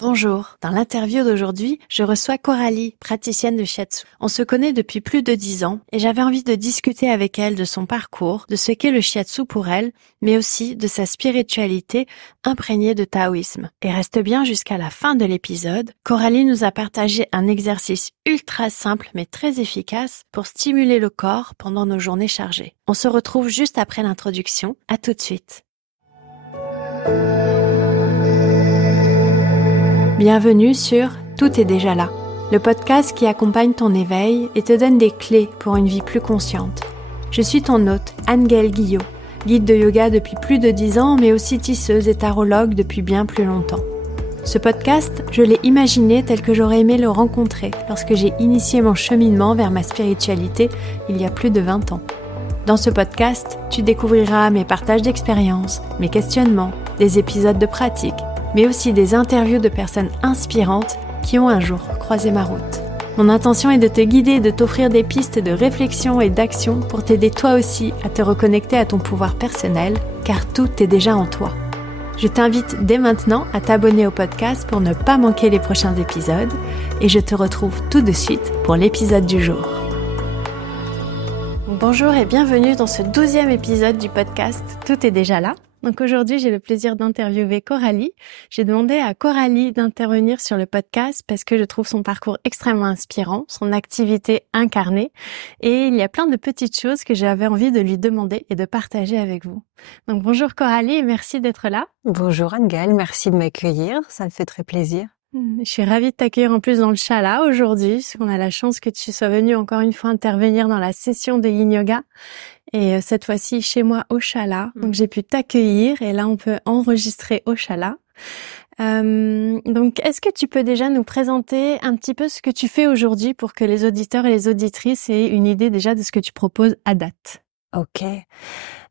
Bonjour, dans l'interview d'aujourd'hui, je reçois Coralie, praticienne de shiatsu. On se connaît depuis plus de 10 ans et j'avais envie de discuter avec elle de son parcours, de ce qu'est le shiatsu pour elle, mais aussi de sa spiritualité imprégnée de taoïsme. Et reste bien jusqu'à la fin de l'épisode, Coralie nous a partagé un exercice ultra simple mais très efficace pour stimuler le corps pendant nos journées chargées. On se retrouve juste après l'introduction, à tout de suite. Bienvenue sur Tout est déjà là, le podcast qui accompagne ton éveil et te donne des clés pour une vie plus consciente. Je suis ton hôte, Anne-Gaëlle Guillot, guide de yoga depuis plus de 10 ans, mais aussi tisseuse et tarologue depuis bien plus longtemps. Ce podcast, je l'ai imaginé tel que j'aurais aimé le rencontrer lorsque j'ai initié mon cheminement vers ma spiritualité il y a plus de 20 ans. Dans ce podcast, tu découvriras mes partages d'expériences, mes questionnements, des épisodes de pratique, mais aussi des interviews de personnes inspirantes qui ont un jour croisé ma route. Mon intention est de te guider et de t'offrir des pistes de réflexion et d'action pour t'aider toi aussi à te reconnecter à ton pouvoir personnel, car tout est déjà en toi. Je t'invite dès maintenant à t'abonner au podcast pour ne pas manquer les prochains épisodes, et je te retrouve tout de suite pour l'épisode du jour. Bonjour et bienvenue dans ce 12e épisode du podcast Tout est déjà là. Donc aujourd'hui, j'ai le plaisir d'interviewer Coralie. J'ai demandé à Coralie d'intervenir sur le podcast parce que je trouve son parcours extrêmement inspirant, son activité incarnée. Et il y a plein de petites choses que j'avais envie de lui demander et de partager avec vous. Donc bonjour Coralie et merci d'être là. Bonjour Anne-Gaëlle, merci de m'accueillir, ça me fait très plaisir. Je suis ravie de t'accueillir en plus dans le Shala aujourd'hui, parce qu'on a la chance que tu sois venue encore une fois intervenir dans la session de Yin Yoga. Et cette fois-ci chez moi au Shala. Donc j'ai pu t'accueillir et là on peut enregistrer au Shala. Donc est-ce que tu peux déjà nous présenter un petit peu ce que tu fais aujourd'hui pour que les auditeurs et les auditrices aient une idée déjà de ce que tu proposes à date? Ok,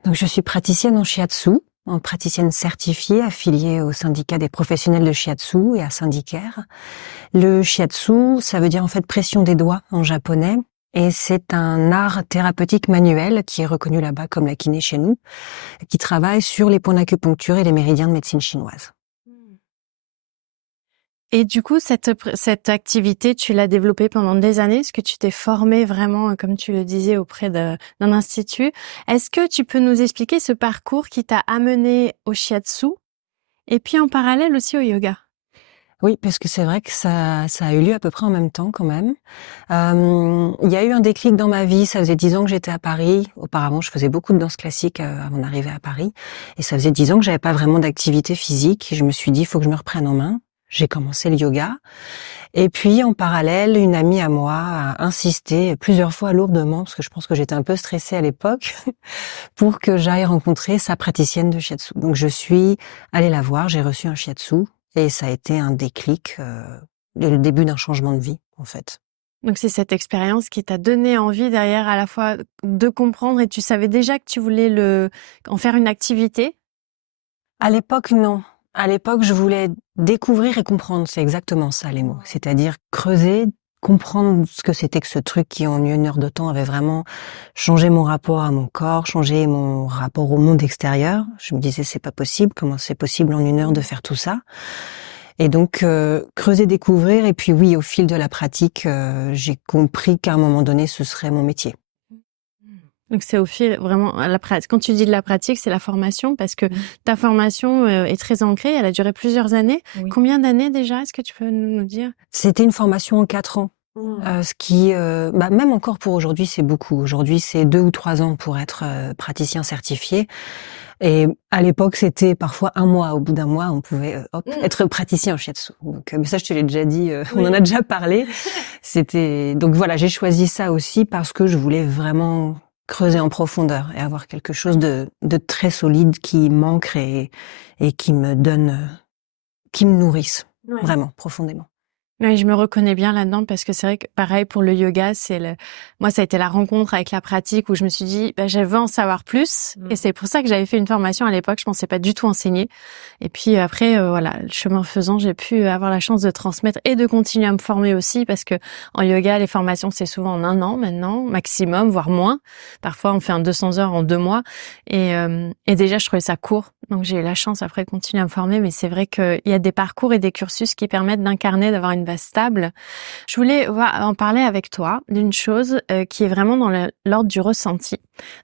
donc je suis praticienne en shiatsu, en praticienne certifiée affiliée au syndicat des professionnels de shiatsu et à Syndicaire. Le shiatsu, ça veut dire en fait pression des doigts en japonais. Et c'est un art thérapeutique manuel qui est reconnu là-bas comme la kiné chez nous, qui travaille sur les points d'acupuncture et les méridiens de médecine chinoise. Et du coup, cette activité, tu l'as développée pendant des années? Est-ce que tu t'es formée vraiment, comme tu le disais, auprès d'un institut? Est-ce que tu peux nous expliquer ce parcours qui t'a amené au shiatsu et puis en parallèle aussi au yoga? Oui, parce que c'est vrai que ça a eu lieu à peu près en même temps quand même. Il y a eu un déclic dans ma vie, ça faisait 10 ans que j'étais à Paris. Auparavant, je faisais beaucoup de danse classique avant d'arriver à Paris. Et ça faisait 10 ans que j'avais pas vraiment d'activité physique. Et je me suis dit, il faut que je me reprenne en main. J'ai commencé le yoga. Et puis, en parallèle, une amie à moi a insisté plusieurs fois lourdement, parce que je pense que j'étais un peu stressée à l'époque, pour que j'aille rencontrer sa praticienne de shiatsu. Donc, je suis allée la voir, j'ai reçu un shiatsu. Et ça a été un déclic, le début d'un changement de vie, en fait. Donc c'est cette expérience qui t'a donné envie derrière à la fois de comprendre et tu savais déjà que tu voulais en faire une activité? À l'époque, non. À l'époque, je voulais découvrir et comprendre. C'est exactement ça, les mots. C'est-à-dire creuser, comprendre ce que c'était que ce truc qui, en 1 heure de temps, avait vraiment changé mon rapport à mon corps, changé mon rapport au monde extérieur. Je me disais, c'est pas possible. Comment c'est possible en 1 heure de faire tout ça? Et donc, creuser, découvrir. Et puis oui, au fil de la pratique, j'ai compris qu'à un moment donné, ce serait mon métier. Donc c'est au fil vraiment la pratique. Quand tu dis de la pratique, c'est la formation parce que ta formation est très ancrée, elle a duré plusieurs années. Oui. Combien d'années déjà? Est-ce que tu peux nous dire? C'était une formation en 4 ans. Ce qui, même encore pour aujourd'hui, c'est beaucoup. Aujourd'hui, c'est 2 ou 3 ans pour être praticien certifié. Et à l'époque, c'était parfois 1 mois. Au bout d'1 mois, on pouvait être praticien en shiatsu. Donc, mais ça, je te l'ai déjà dit, on en a déjà parlé. Donc voilà, j'ai choisi ça aussi parce que je voulais vraiment creuser en profondeur et avoir quelque chose de très solide qui m'ancre et qui me donne, qui me nourrisse vraiment profondément. Oui, je me reconnais bien là-dedans parce que c'est vrai que pareil pour le yoga, moi ça a été la rencontre avec la pratique où je me suis dit je veux en savoir plus et c'est pour ça que j'avais fait une formation à l'époque, je pensais pas du tout enseigner. Et puis après voilà, le chemin faisant, j'ai pu avoir la chance de transmettre et de continuer à me former aussi parce que en yoga, les formations c'est souvent en 1 an maintenant, maximum, voire moins. Parfois on fait un 200 heures en 2 mois et déjà je trouvais ça court. Donc j'ai eu la chance après de continuer à me former, mais c'est vrai qu'il y a des parcours et des cursus qui permettent d'incarner, d'avoir une base stable. Je voulais en parler avec toi d'une chose qui est vraiment dans l'ordre du ressenti.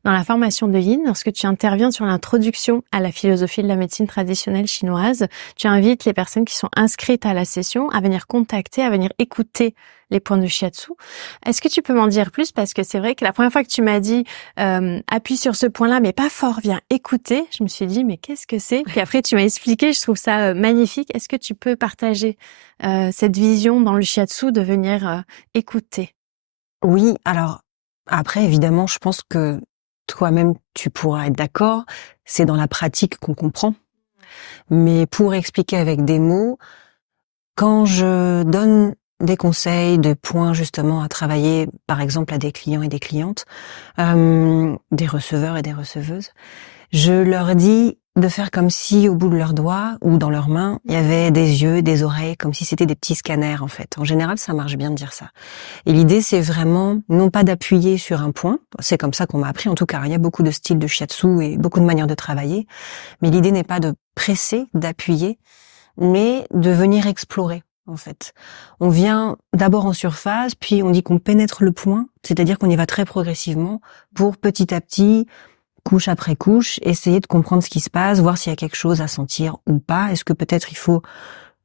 Dans la formation de Yin, lorsque tu interviens sur l'introduction à la philosophie de la médecine traditionnelle chinoise, tu invites les personnes qui sont inscrites à la session à venir contacter, à venir écouter les points de shiatsu. Est-ce que tu peux m'en dire plus? Parce que c'est vrai que la première fois que tu m'as dit appuie sur ce point-là, mais pas fort, viens écouter, je me suis dit mais qu'est-ce que c'est? Puis après tu m'as expliqué, je trouve ça magnifique. Est-ce que tu peux partager cette vision dans le shiatsu de venir écouter? Oui, alors après évidemment, je pense que toi-même tu pourras être d'accord, c'est dans la pratique qu'on comprend. Mais pour expliquer avec des mots, quand je donne des conseils, des points justement à travailler, par exemple à des clients et des clientes, des receveurs et des receveuses, je leur dis de faire comme si au bout de leurs doigts ou dans leurs mains, il y avait des yeux, des oreilles, comme si c'était des petits scanners en fait. En général, ça marche bien de dire ça. Et l'idée, c'est vraiment non pas d'appuyer sur un point, c'est comme ça qu'on m'a appris en tout cas. Il y a beaucoup de styles de shiatsu et beaucoup de manières de travailler, mais l'idée n'est pas de presser, d'appuyer, mais de venir explorer. En fait, on vient d'abord en surface, puis on dit qu'on pénètre le point, c'est-à-dire qu'on y va très progressivement pour petit à petit, couche après couche, essayer de comprendre ce qui se passe, voir s'il y a quelque chose à sentir ou pas. Est-ce que peut-être il faut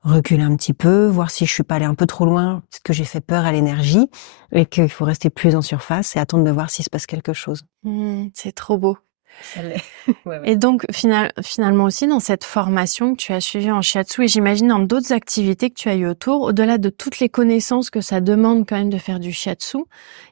reculer un petit peu, voir si je suis pas allée un peu trop loin, est-ce que j'ai fait peur à l'énergie et qu'il faut rester plus en surface et attendre de voir s'il se passe quelque chose. C'est trop beau. Ça l'est. Ouais. Et donc finalement aussi dans cette formation que tu as suivie en shiatsu et j'imagine dans d'autres activités que tu as eues autour, au-delà de toutes les connaissances que ça demande quand même de faire du shiatsu,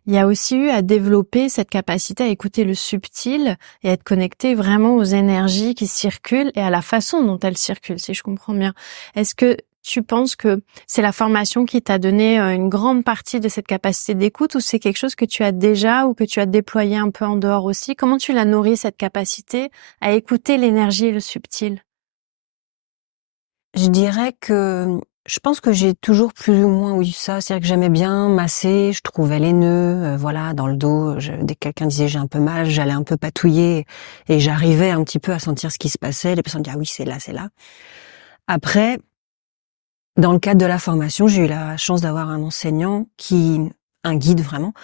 il y a aussi eu à développer cette capacité à écouter le subtil et à être connecté vraiment aux énergies qui circulent et à la façon dont elles circulent, si je comprends bien. Est-ce que tu penses que c'est la formation qui t'a donné une grande partie de cette capacité d'écoute ou c'est quelque chose que tu as déjà ou que tu as déployé un peu en dehors aussi? Comment tu l'as nourri cette capacité à écouter l'énergie et le subtil? Je dirais que je pense que j'ai toujours plus ou moins eu ça, c'est-à-dire que j'aimais bien masser, je trouvais les nœuds, voilà, dans le dos. Dès que quelqu'un disait j'ai un peu mal, j'allais un peu patouiller et j'arrivais un petit peu à sentir ce qui se passait. Les personnes disaient ah oui c'est là, c'est là. Après, dans le cadre de la formation, j'ai eu la chance d'avoir un enseignant un guide vraiment,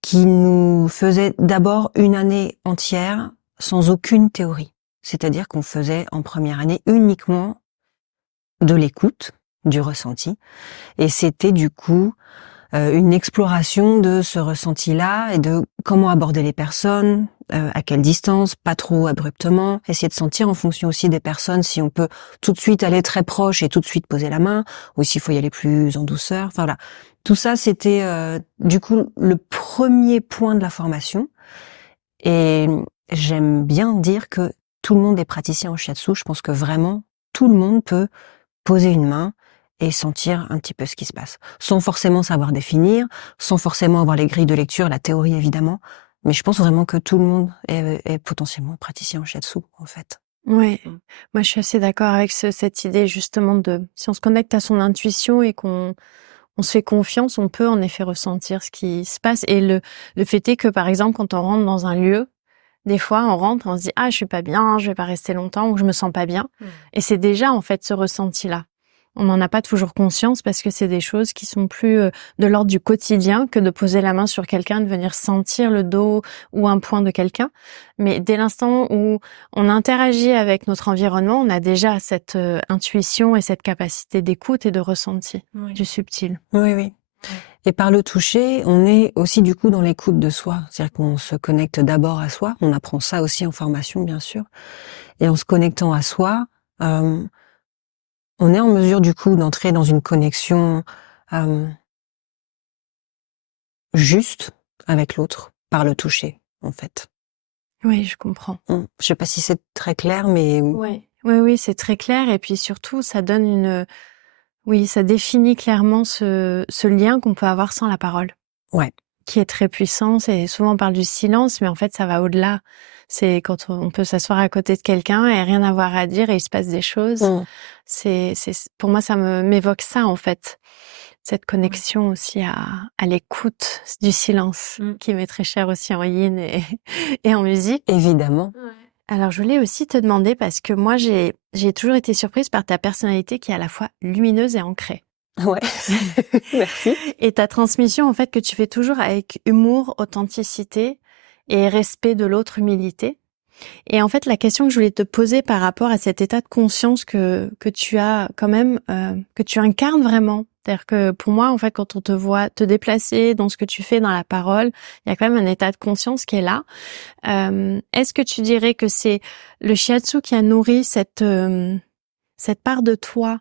qui nous faisait d'abord une année entière sans aucune théorie. C'est-à-dire qu'on faisait en première année uniquement de l'écoute, du ressenti. Et c'était du coup une exploration de ce ressenti-là et de comment aborder les personnes, à quelle distance, pas trop abruptement, essayer de sentir en fonction aussi des personnes si on peut tout de suite aller très proche et tout de suite poser la main, ou s'il faut y aller plus en douceur. Enfin voilà, tout ça c'était du coup le premier point de la formation. Et j'aime bien dire que tout le monde est praticien en shiatsu. Je pense que vraiment tout le monde peut poser une main et sentir un petit peu ce qui se passe, sans forcément savoir définir, sans forcément avoir les grilles de lecture, la théorie évidemment, mais je pense vraiment que tout le monde est potentiellement praticien en shiatsu, en fait. Ouais, moi je suis assez d'accord avec cette idée justement de si on se connecte à son intuition et qu'on se fait confiance, on peut en effet ressentir ce qui se passe. Et le fait est que par exemple quand on rentre dans un lieu, des fois on rentre, on se dit ah je suis pas bien, je vais pas rester longtemps ou je me sens pas bien. Et c'est déjà en fait ce ressenti-là. On n'en a pas toujours conscience parce que c'est des choses qui sont plus de l'ordre du quotidien que de poser la main sur quelqu'un, de venir sentir le dos ou un point de quelqu'un. Mais dès l'instant où on interagit avec notre environnement, on a déjà cette intuition et cette capacité d'écoute et de ressenti du subtil. Oui, oui. Et par le toucher, on est aussi du coup dans l'écoute de soi. C'est-à-dire qu'on se connecte d'abord à soi. On apprend ça aussi en formation, bien sûr. Et en se connectant à soi, on est en mesure du coup d'entrer dans une connexion juste avec l'autre par le toucher, en fait. Oui, je comprends. Je sais pas si c'est très clair, mais Oui, c'est très clair et puis surtout ça donne Oui, ça définit clairement ce lien qu'on peut avoir sans la parole. Ouais. Qui est très puissant. C'est souvent on parle du silence, mais en fait ça va au-delà. C'est quand on peut s'asseoir à côté de quelqu'un et rien avoir à dire et il se passe des choses. C'est pour moi ça m'évoque ça en fait. Cette connexion aussi à l'écoute du silence qui m'est très cher aussi en yin et en musique. Évidemment. Ouais. Alors je voulais aussi te demander parce que moi j'ai toujours été surprise par ta personnalité qui est à la fois lumineuse et ancrée. Ouais. Merci. Et ta transmission, en fait, que tu fais toujours avec humour, authenticité et respect de l'autre, humilité. Et en fait, la question que je voulais te poser par rapport à cet état de conscience que tu as quand même, que tu incarnes vraiment. C'est-à-dire que pour moi, en fait, quand on te voit te déplacer dans ce que tu fais dans la parole, il y a quand même un état de conscience qui est là. Est-ce que tu dirais que c'est le shiatsu qui a nourri cette part de toi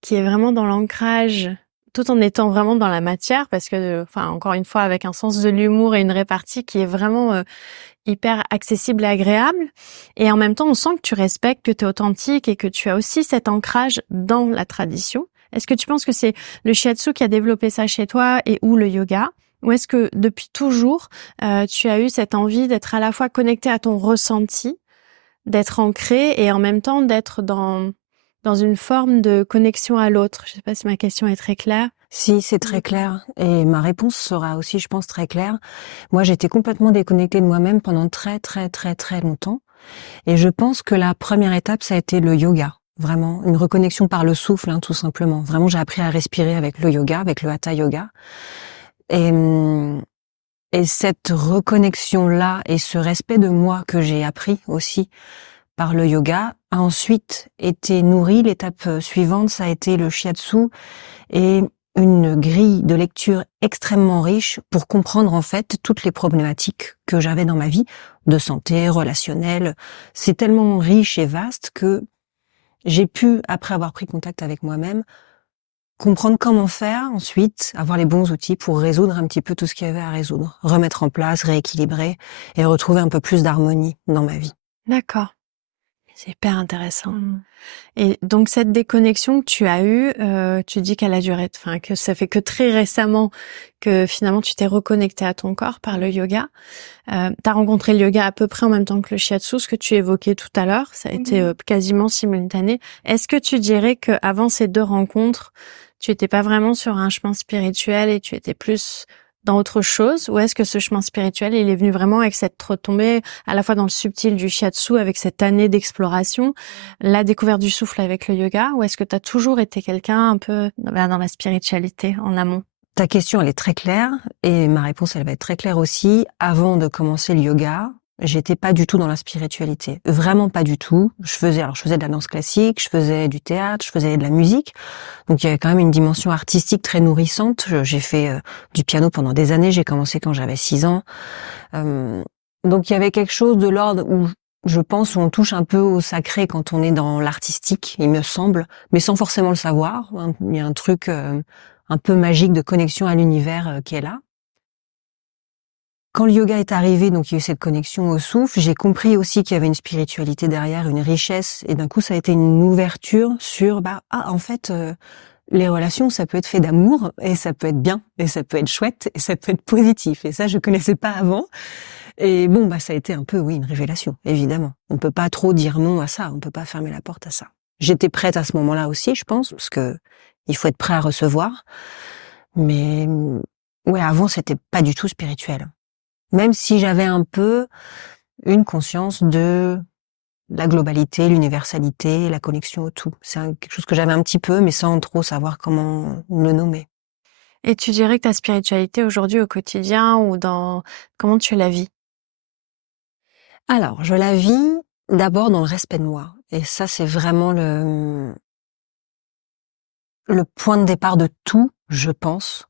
qui est vraiment dans l'ancrage, tout en étant vraiment dans la matière, parce que, enfin, encore une fois, avec un sens de l'humour et une répartie qui est vraiment hyper accessible et agréable. Et en même temps, on sent que tu respectes, que tu es authentique et que tu as aussi cet ancrage dans la tradition. Est-ce que tu penses que c'est le shiatsu qui a développé ça chez toi et ou le yoga? Ou est-ce que depuis toujours, tu as eu cette envie d'être à la fois connecté à ton ressenti, d'être ancré et en même temps d'être dans une forme de connexion à l'autre? Je sais pas si ma question est très claire. Si, c'est très clair. Et ma réponse sera aussi, je pense, très claire. Moi, j'étais complètement déconnectée de moi-même pendant très, très, très, très longtemps. Et je pense que la première étape, ça a été le yoga. Vraiment, une reconnexion par le souffle, hein, tout simplement. Vraiment, j'ai appris à respirer avec le yoga, avec le hatha yoga. Et cette reconnexion-là et ce respect de moi que j'ai appris aussi par le yoga a ensuite été nourri. L'étape suivante, ça a été le shiatsu et une grille de lecture extrêmement riche pour comprendre en fait toutes les problématiques que j'avais dans ma vie, de santé, relationnelle. C'est tellement riche et vaste que j'ai pu, après avoir pris contact avec moi-même, comprendre comment faire ensuite, avoir les bons outils pour résoudre un petit peu tout ce qu'il y avait à résoudre, remettre en place, rééquilibrer et retrouver un peu plus d'harmonie dans ma vie. D'accord. C'est hyper intéressant. Et donc cette déconnexion que tu as eue, tu dis qu'elle a duré, enfin que ça fait que très récemment que finalement tu t'es reconnecté à ton corps par le yoga. T'as rencontré le yoga à peu près en même temps que le shiatsu, ce que tu évoquais tout à l'heure. Ça a été quasiment simultané. Est-ce que tu dirais que avant ces deux rencontres, tu étais pas vraiment sur un chemin spirituel et tu étais plus dans autre chose, ou est-ce que ce chemin spirituel, il est venu vraiment avec cette retombée, à la fois dans le subtil du shiatsu, avec cette année d'exploration, la découverte du souffle avec le yoga, ou est-ce que tu as toujours été quelqu'un un peu dans la spiritualité en amont? Ta question, elle est très claire et ma réponse, elle va être très claire aussi. Avant de commencer le yoga, j'étais pas du tout dans la spiritualité. Vraiment pas du tout. Je faisais de la danse classique, je faisais du théâtre, je faisais de la musique. Donc il y avait quand même une dimension artistique très nourrissante. J'ai fait du piano pendant des années. J'ai commencé quand j'avais 6 ans. Donc il y avait quelque chose de l'ordre où je pense où on touche un peu au sacré quand on est dans l'artistique, il me semble, mais sans forcément le savoir. Il y a un truc un peu magique de connexion à l'univers qui est là. Quand le yoga est arrivé, donc il y a eu cette connexion au souffle, j'ai compris aussi qu'il y avait une spiritualité derrière, une richesse, et d'un coup ça a été une ouverture sur en fait les relations ça peut être fait d'amour et ça peut être bien et ça peut être chouette et ça peut être positif, et ça je connaissais pas avant. Et bon ça a été un peu une révélation, évidemment. On peut pas trop dire non à ça, on peut pas fermer la porte à ça. J'étais prête à ce moment-là aussi, je pense, parce que il faut être prêt à recevoir. Mais avant c'était pas du tout spirituel. Même si j'avais un peu une conscience de la globalité, l'universalité, la connexion au tout. C'est quelque chose que j'avais un petit peu, mais sans trop savoir comment le nommer. Et tu dirais que ta spiritualité aujourd'hui au quotidien ou comment tu la vis? Alors, je la vis d'abord dans le respect de moi. Et ça, c'est vraiment le point de départ de tout, je pense.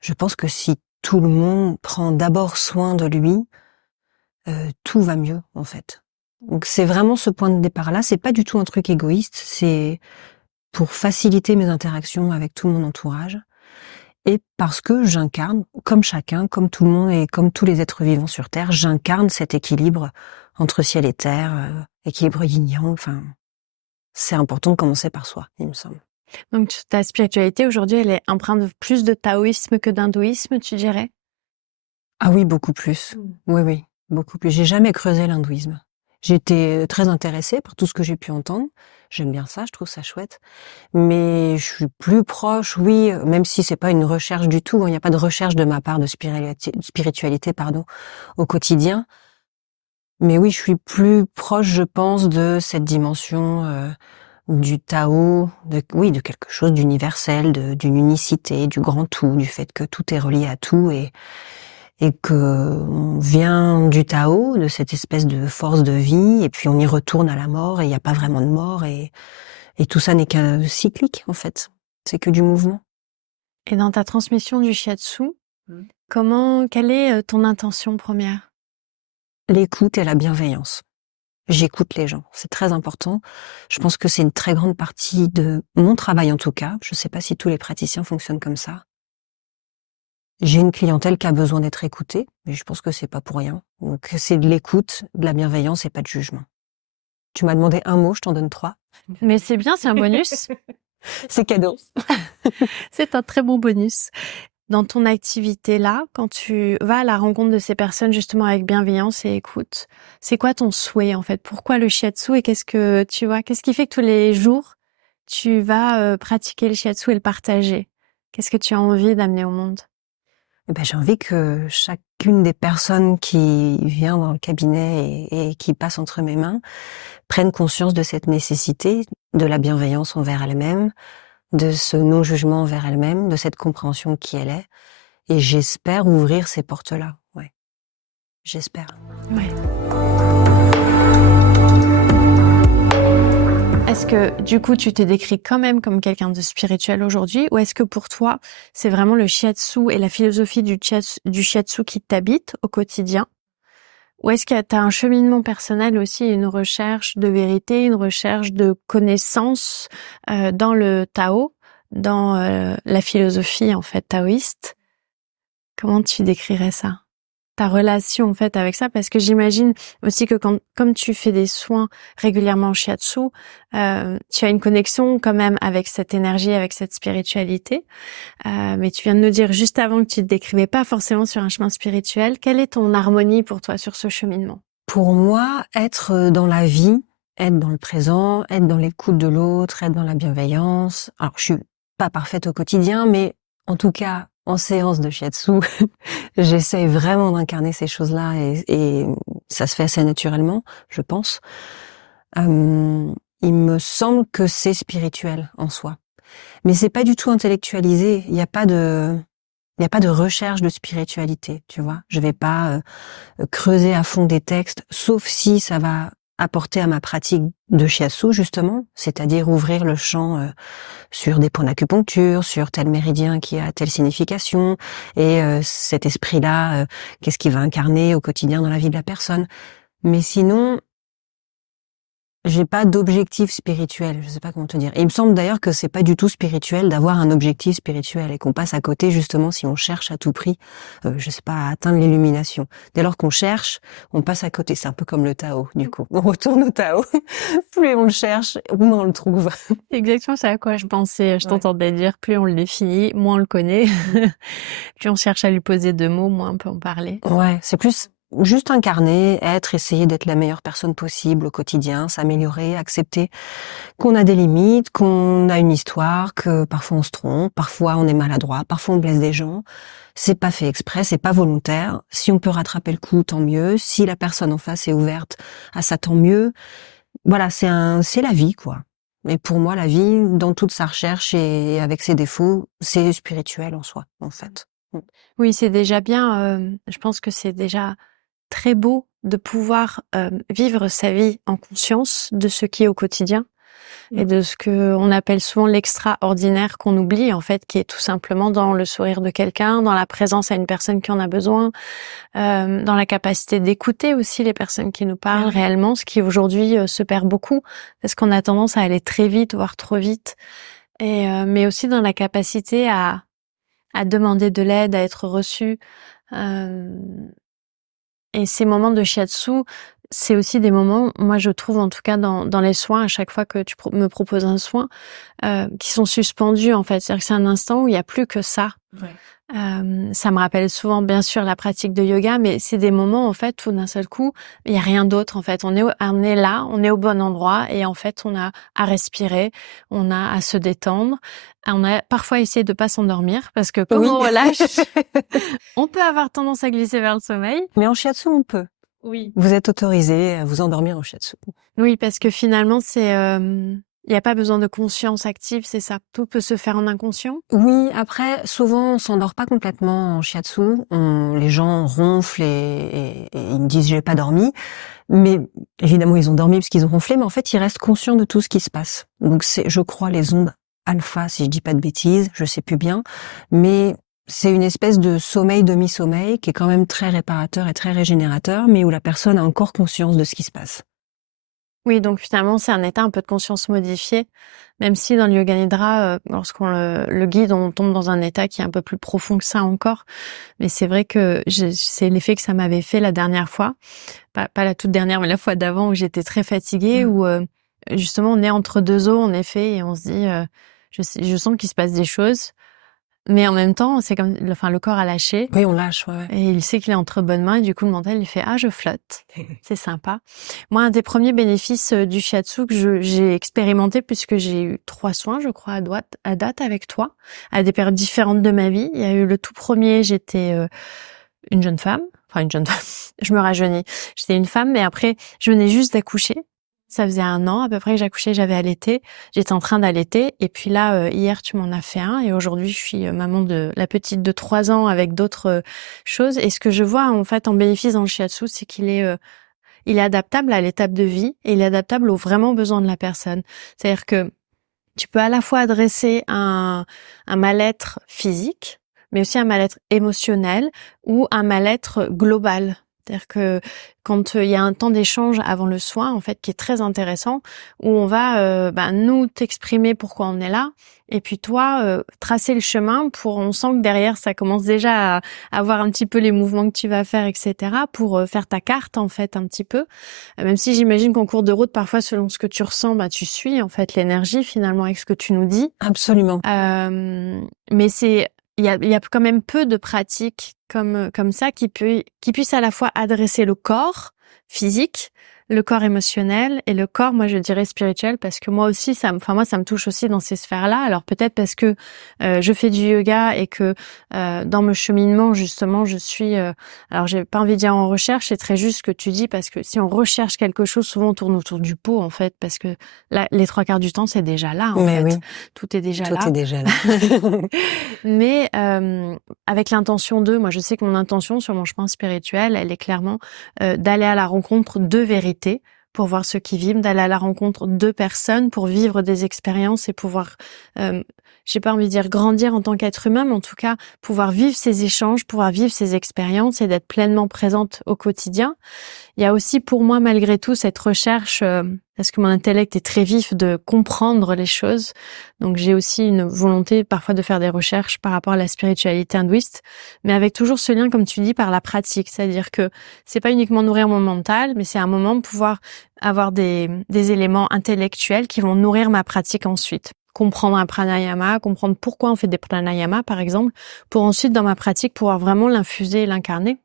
Je pense que si tout le monde prend d'abord soin de lui, tout va mieux, en fait. Donc c'est vraiment ce point de départ-là. C'est pas du tout un truc égoïste. C'est pour faciliter mes interactions avec tout mon entourage. Et parce que j'incarne, comme chacun, comme tout le monde et comme tous les êtres vivants sur Terre, j'incarne cet équilibre entre ciel et terre, équilibre yin-yang. Enfin, c'est important de commencer par soi, il me semble. Donc ta spiritualité aujourd'hui, elle est empreinte de plus de taoïsme que d'hindouisme, tu dirais? Ah oui, beaucoup plus. Oui, oui, beaucoup plus. J'ai jamais creusé l'hindouisme. J'ai été très intéressée par tout ce que j'ai pu entendre. J'aime bien ça, je trouve ça chouette. Mais je suis plus proche, oui, même si c'est pas une recherche du tout, hein, il n'y a pas de recherche de ma part de spiritualité, pardon, au quotidien. Mais oui, je suis plus proche, je pense, de cette dimension du Tao, de quelque chose d'universel, d'une unicité, du grand tout, du fait que tout est relié à tout et que on vient du Tao, de cette espèce de force de vie, et puis on y retourne à la mort, et il n'y a pas vraiment de mort, et tout ça n'est qu'un cyclique, en fait. C'est que du mouvement. Et dans ta transmission du shiatsu, quelle est ton intention première? L'écoute et la bienveillance. J'écoute les gens, c'est très important. Je pense que c'est une très grande partie de mon travail en tout cas. Je ne sais pas si tous les praticiens fonctionnent comme ça. J'ai une clientèle qui a besoin d'être écoutée, mais je pense que c'est pas pour rien. Donc c'est de l'écoute, de la bienveillance et pas de jugement. Tu m'as demandé un mot, je t'en donne 3. Mais c'est bien, c'est un bonus. C'est cadeau. C'est un très bon bonus. Dans ton activité là, quand tu vas à la rencontre de ces personnes justement avec bienveillance et écoute, c'est quoi ton souhait en fait? Pourquoi le shiatsu et qu'est-ce qui fait que tous les jours tu vas pratiquer le shiatsu et le partager? Qu'est-ce que tu as envie d'amener au monde? Eh ben, j'ai envie que chacune des personnes qui vient dans le cabinet et qui passe entre mes mains prenne conscience de cette nécessité, de la bienveillance envers elle-même, de ce non-jugement envers elle-même, de cette compréhension qui elle est. Et j'espère ouvrir ces portes-là. Ouais, j'espère. Ouais. Est-ce que du coup tu te décris quand même comme quelqu'un de spirituel aujourd'hui, ou est-ce que pour toi c'est vraiment le shiatsu et la philosophie du shiatsu qui t'habite au quotidien? Ou est-ce que tu as un cheminement personnel aussi, une recherche de vérité, une recherche de connaissance dans le Tao, dans la philosophie en fait taoïste? Comment tu décrirais ça? Ta relation en fait avec ça, parce que j'imagine aussi que comme tu fais des soins régulièrement en shiatsu, tu as une connexion quand même avec cette énergie, avec cette spiritualité. Mais tu viens de nous dire juste avant que tu te décrivais pas forcément sur un chemin spirituel. Quelle est ton harmonie pour toi sur ce cheminement? Pour moi, être dans la vie, être dans le présent, être dans l'écoute de l'autre, être dans la bienveillance. Alors, je suis pas parfaite au quotidien, mais en tout cas, en séance de shiatsu, j'essaie vraiment d'incarner ces choses-là et ça se fait assez naturellement, je pense. Il me semble que c'est spirituel en soi. Mais c'est pas du tout intellectualisé. Il y a pas de recherche de spiritualité, tu vois. Je vais pas creuser à fond des textes, sauf si ça va apporter à ma pratique de shiatsu, justement, c'est-à-dire ouvrir le champ sur des points d'acupuncture, sur tel méridien qui a telle signification, et cet esprit-là, qu'est-ce qu'il va incarner au quotidien dans la vie de la personne. Mais sinon, j'ai pas d'objectif spirituel, je sais pas comment te dire. Et il me semble d'ailleurs que c'est pas du tout spirituel d'avoir un objectif spirituel et qu'on passe à côté justement si on cherche à tout prix, je sais pas, à atteindre l'illumination. Dès lors qu'on cherche, on passe à côté. C'est un peu comme le Tao, du coup. On retourne au Tao. Plus on le cherche, moins on le trouve. C'est exactement ça à quoi je pensais. Je Ouais. t'entendais dire, plus on le définit, moins on le connaît. Plus on cherche à lui poser 2 mots, moins on peut en parler. Ouais, c'est plus juste incarner, essayer d'être la meilleure personne possible au quotidien, s'améliorer, accepter qu'on a des limites, qu'on a une histoire, que parfois on se trompe, parfois on est maladroit, parfois on blesse des gens. C'est pas fait exprès, c'est pas volontaire. Si on peut rattraper le coup, tant mieux. Si la personne en face est ouverte à ça, tant mieux. Voilà, c'est la vie, quoi. Mais pour moi, la vie, dans toute sa recherche et avec ses défauts, c'est spirituel en soi, en fait. Oui, c'est déjà bien. Je pense que c'est déjà très beau de pouvoir vivre sa vie en conscience de ce qui est au quotidien et de ce que on appelle souvent l'extraordinaire qu'on oublie en fait, qui est tout simplement dans le sourire de quelqu'un, dans la présence à une personne qui en a besoin, dans la capacité d'écouter aussi les personnes qui nous parlent réellement, ce qui aujourd'hui se perd beaucoup parce qu'on a tendance à aller très vite, voire trop vite, et mais aussi dans la capacité à demander de l'aide, à être reçu. Et ces moments de shiatsu, c'est aussi des moments, moi je trouve en tout cas dans les soins, à chaque fois que tu me proposes un soin, qui sont suspendus en fait. C'est-à-dire que c'est un instant où il y a plus que ça. Ouais. Ça me rappelle souvent bien sûr la pratique de yoga, mais c'est des moments en fait où d'un seul coup, il y a rien d'autre en fait. On est là, on est au bon endroit et en fait on a à respirer, on a à se détendre. On a parfois essayé de pas s'endormir parce que comme Oui. on relâche, on peut avoir tendance à glisser vers le sommeil. Mais en shiatsu, on peut. Oui. Vous êtes autorisé à vous endormir en shiatsu. Oui, parce que finalement c'est il y a pas besoin de conscience active, c'est ça. Tout peut se faire en inconscient. Oui, après, souvent, on s'endort pas complètement en shiatsu. Les gens ronflent et ils me disent j'ai pas dormi. Mais évidemment, ils ont dormi parce qu'ils ont ronflé, mais en fait, ils restent conscients de tout ce qui se passe. Donc c'est, je crois, les ondes alpha, si je dis pas de bêtises, je sais plus bien. Mais c'est une espèce de sommeil, demi-sommeil, qui est quand même très réparateur et très régénérateur, mais où la personne a encore conscience de ce qui se passe. Oui, donc finalement, c'est un état un peu de conscience modifié, même si dans le yoga nidra, lorsqu'on le guide, on tombe dans un état qui est un peu plus profond que ça encore. Mais c'est vrai que c'est l'effet que ça m'avait fait la dernière fois, pas la toute dernière, mais la fois d'avant où j'étais très fatiguée, où justement on est entre deux eaux en effet, et on se dit, je sens qu'il se passe des choses, mais en même temps, c'est comme, enfin, le corps a lâché. Oui, on lâche, ouais. Et il sait qu'il est entre bonnes mains et du coup le mental il fait je flotte. C'est sympa. Moi un des premiers bénéfices du shiatsu que j'ai expérimenté puisque j'ai eu 3 soins je crois à date avec toi à des périodes différentes de ma vie. Il y a eu le tout premier, j'étais une jeune femme, je me rajeunis. J'étais une femme mais après je venais juste d'accoucher. Ça faisait 1 an à peu près que j'accouchais, j'avais allaité. J'étais en train d'allaiter et puis là, hier, tu m'en as fait un et aujourd'hui, je suis maman de la petite de 3 ans avec d'autres choses. Et ce que je vois en fait en bénéfice dans le shiatsu, c'est il est adaptable à l'étape de vie et il est adaptable aux vraiment besoins de la personne. C'est-à-dire que tu peux à la fois adresser un mal-être physique, mais aussi un mal-être émotionnel ou un mal-être global. C'est-à-dire que quand il y a un temps d'échange avant le soin, en fait, qui est très intéressant, où on va nous t'exprimer pourquoi on est là, et puis toi tracer le chemin pour. On sent que derrière ça commence déjà à voir un petit peu les mouvements que tu vas faire, etc. pour faire ta carte en fait un petit peu. Même si j'imagine qu'en cours de route, parfois selon ce que tu ressens, tu suis en fait l'énergie finalement avec ce que tu nous dis. Absolument. Mais il y a quand même peu de pratiques comme ça qui puissent à la fois adresser le corps physique, le corps émotionnel et le corps, moi je dirais spirituel, parce que moi aussi ça me touche aussi dans ces sphères-là. Alors peut-être parce que je fais du yoga et que dans mon cheminement justement je suis alors j'ai pas envie de dire en recherche, c'est très juste ce que tu dis, parce que si on recherche quelque chose, souvent on tourne autour du pot en fait, parce que là les 3/4 du temps c'est déjà là en fait. Oui. Tout est déjà Tout là. est déjà là. Mais avec l'intention moi je sais que mon intention sur mon chemin spirituel, elle est clairement d'aller à la rencontre de vérités pour voir ce qui vibre, d'aller à la rencontre de personnes pour vivre des expériences et pouvoir, j'ai pas envie de dire grandir en tant qu'être humain, mais en tout cas pouvoir vivre ces échanges, pouvoir vivre ces expériences et d'être pleinement présente au quotidien. Il y a aussi pour moi malgré tout cette recherche, parce que mon intellect est très vif, de comprendre les choses. Donc j'ai aussi une volonté parfois de faire des recherches par rapport à la spiritualité hindouiste, mais avec toujours ce lien, comme tu dis, par la pratique. C'est-à-dire que c'est pas uniquement nourrir mon mental, mais c'est un moment de pouvoir avoir des éléments intellectuels qui vont nourrir ma pratique ensuite. Comprendre un pranayama, comprendre pourquoi on fait des pranayamas par exemple, pour ensuite dans ma pratique pouvoir vraiment l'infuser et l'incarner.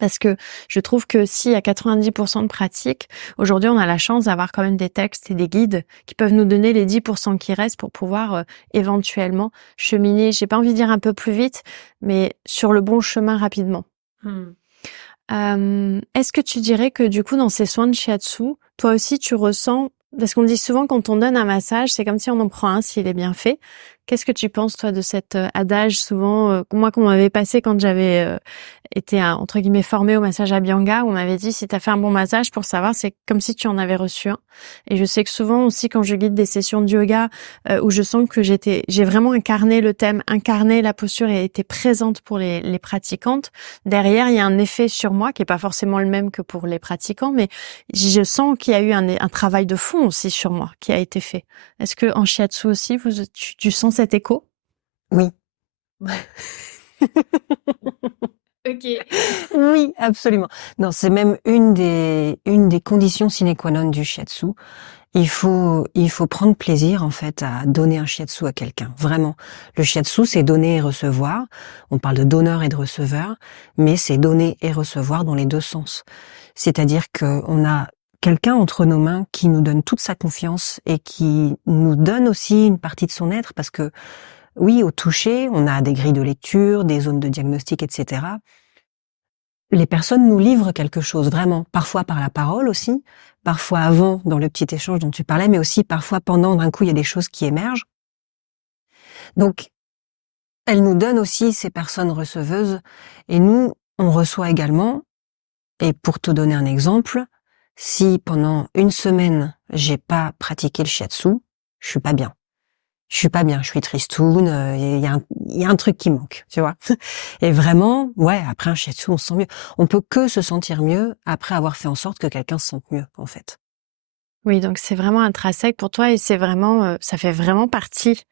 Parce que je trouve que s'il y a 90% de pratique, aujourd'hui on a la chance d'avoir quand même des textes et des guides qui peuvent nous donner les 10% qui restent pour pouvoir éventuellement cheminer, j'ai pas envie de dire un peu plus vite, mais sur le bon chemin rapidement. Est-ce que tu dirais que du coup dans ces soins de shiatsu, toi aussi tu ressens, parce qu'on dit souvent quand on donne un massage, c'est comme si on en prend un s'il est bien fait. Qu'est-ce que tu penses toi de cet adage souvent, moi qu'on m'avait passé quand j'avais été entre guillemets formée au massage Abhyanga, où on m'avait dit si tu as fait un bon massage, pour savoir c'est comme si tu en avais reçu un. Et je sais que souvent aussi quand je guide des sessions de yoga où je sens que j'ai vraiment incarné le thème, incarné la posture et été présente pour les pratiquantes, derrière il y a un effet sur moi qui est pas forcément le même que pour les pratiquants, mais je sens qu'il y a eu un travail de fond aussi sur moi qui a été fait. Est-ce que en shiatsu aussi tu sens cet écho? Oui. Ok. Oui, absolument. Non, c'est même une des conditions sine qua non du shiatsu. Il faut prendre plaisir, en fait, à donner un shiatsu à quelqu'un. Vraiment. Le shiatsu, c'est donner et recevoir. On parle de donneur et de receveur, mais c'est donner et recevoir dans les deux sens. C'est-à-dire qu'on a quelqu'un entre nos mains qui nous donne toute sa confiance et qui nous donne aussi une partie de son être parce que, oui, au toucher, on a des grilles de lecture, des zones de diagnostic, etc. Les personnes nous livrent quelque chose, vraiment. Parfois par la parole aussi, parfois avant, dans le petit échange dont tu parlais, mais aussi parfois pendant, d'un coup, il y a des choses qui émergent. Donc, elles nous donnent aussi ces personnes receveuses, et nous, on reçoit également. Et pour te donner un exemple, si pendant une semaine, j'ai pas pratiqué le shiatsu, je suis pas bien. Je suis pas bien, je suis tristoune, il y a un truc qui manque, tu vois. Et vraiment, ouais, après un shiatsu, on se sent mieux. On peut que se sentir mieux après avoir fait en sorte que quelqu'un se sente mieux, en fait. Oui, donc c'est vraiment intrinsèque pour toi et c'est vraiment, ça fait vraiment partie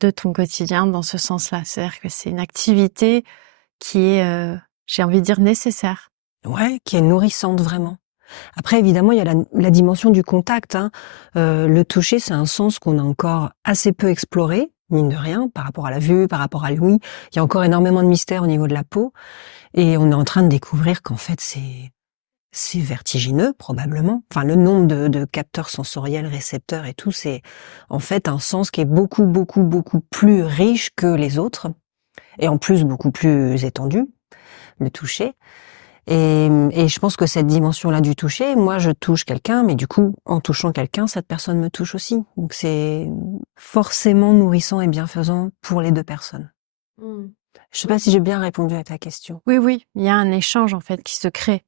de ton quotidien dans ce sens-là. C'est-à-dire que c'est une activité qui est, j'ai envie de dire nécessaire. Ouais, qui est nourrissante vraiment. Après, évidemment, il y a la dimension du contact, hein. Le toucher, c'est un sens qu'on a encore assez peu exploré, mine de rien, par rapport à la vue, par rapport à l'ouïe. Il y a encore énormément de mystères au niveau de la peau. Et on est en train de découvrir qu'en fait, c'est vertigineux, probablement. Enfin, le nombre de capteurs sensoriels, récepteurs et tout, c'est en fait un sens qui est beaucoup, beaucoup, beaucoup plus riche que les autres. Et en plus, beaucoup plus étendu, le toucher. Et je pense que cette dimension-là du toucher, moi, je touche quelqu'un, mais du coup, en touchant quelqu'un, cette personne me touche aussi. Donc, c'est forcément nourrissant et bienfaisant pour les deux personnes. Mmh. Je sais pas si j'ai bien répondu à ta question. Oui, oui, il y a un échange en fait qui se crée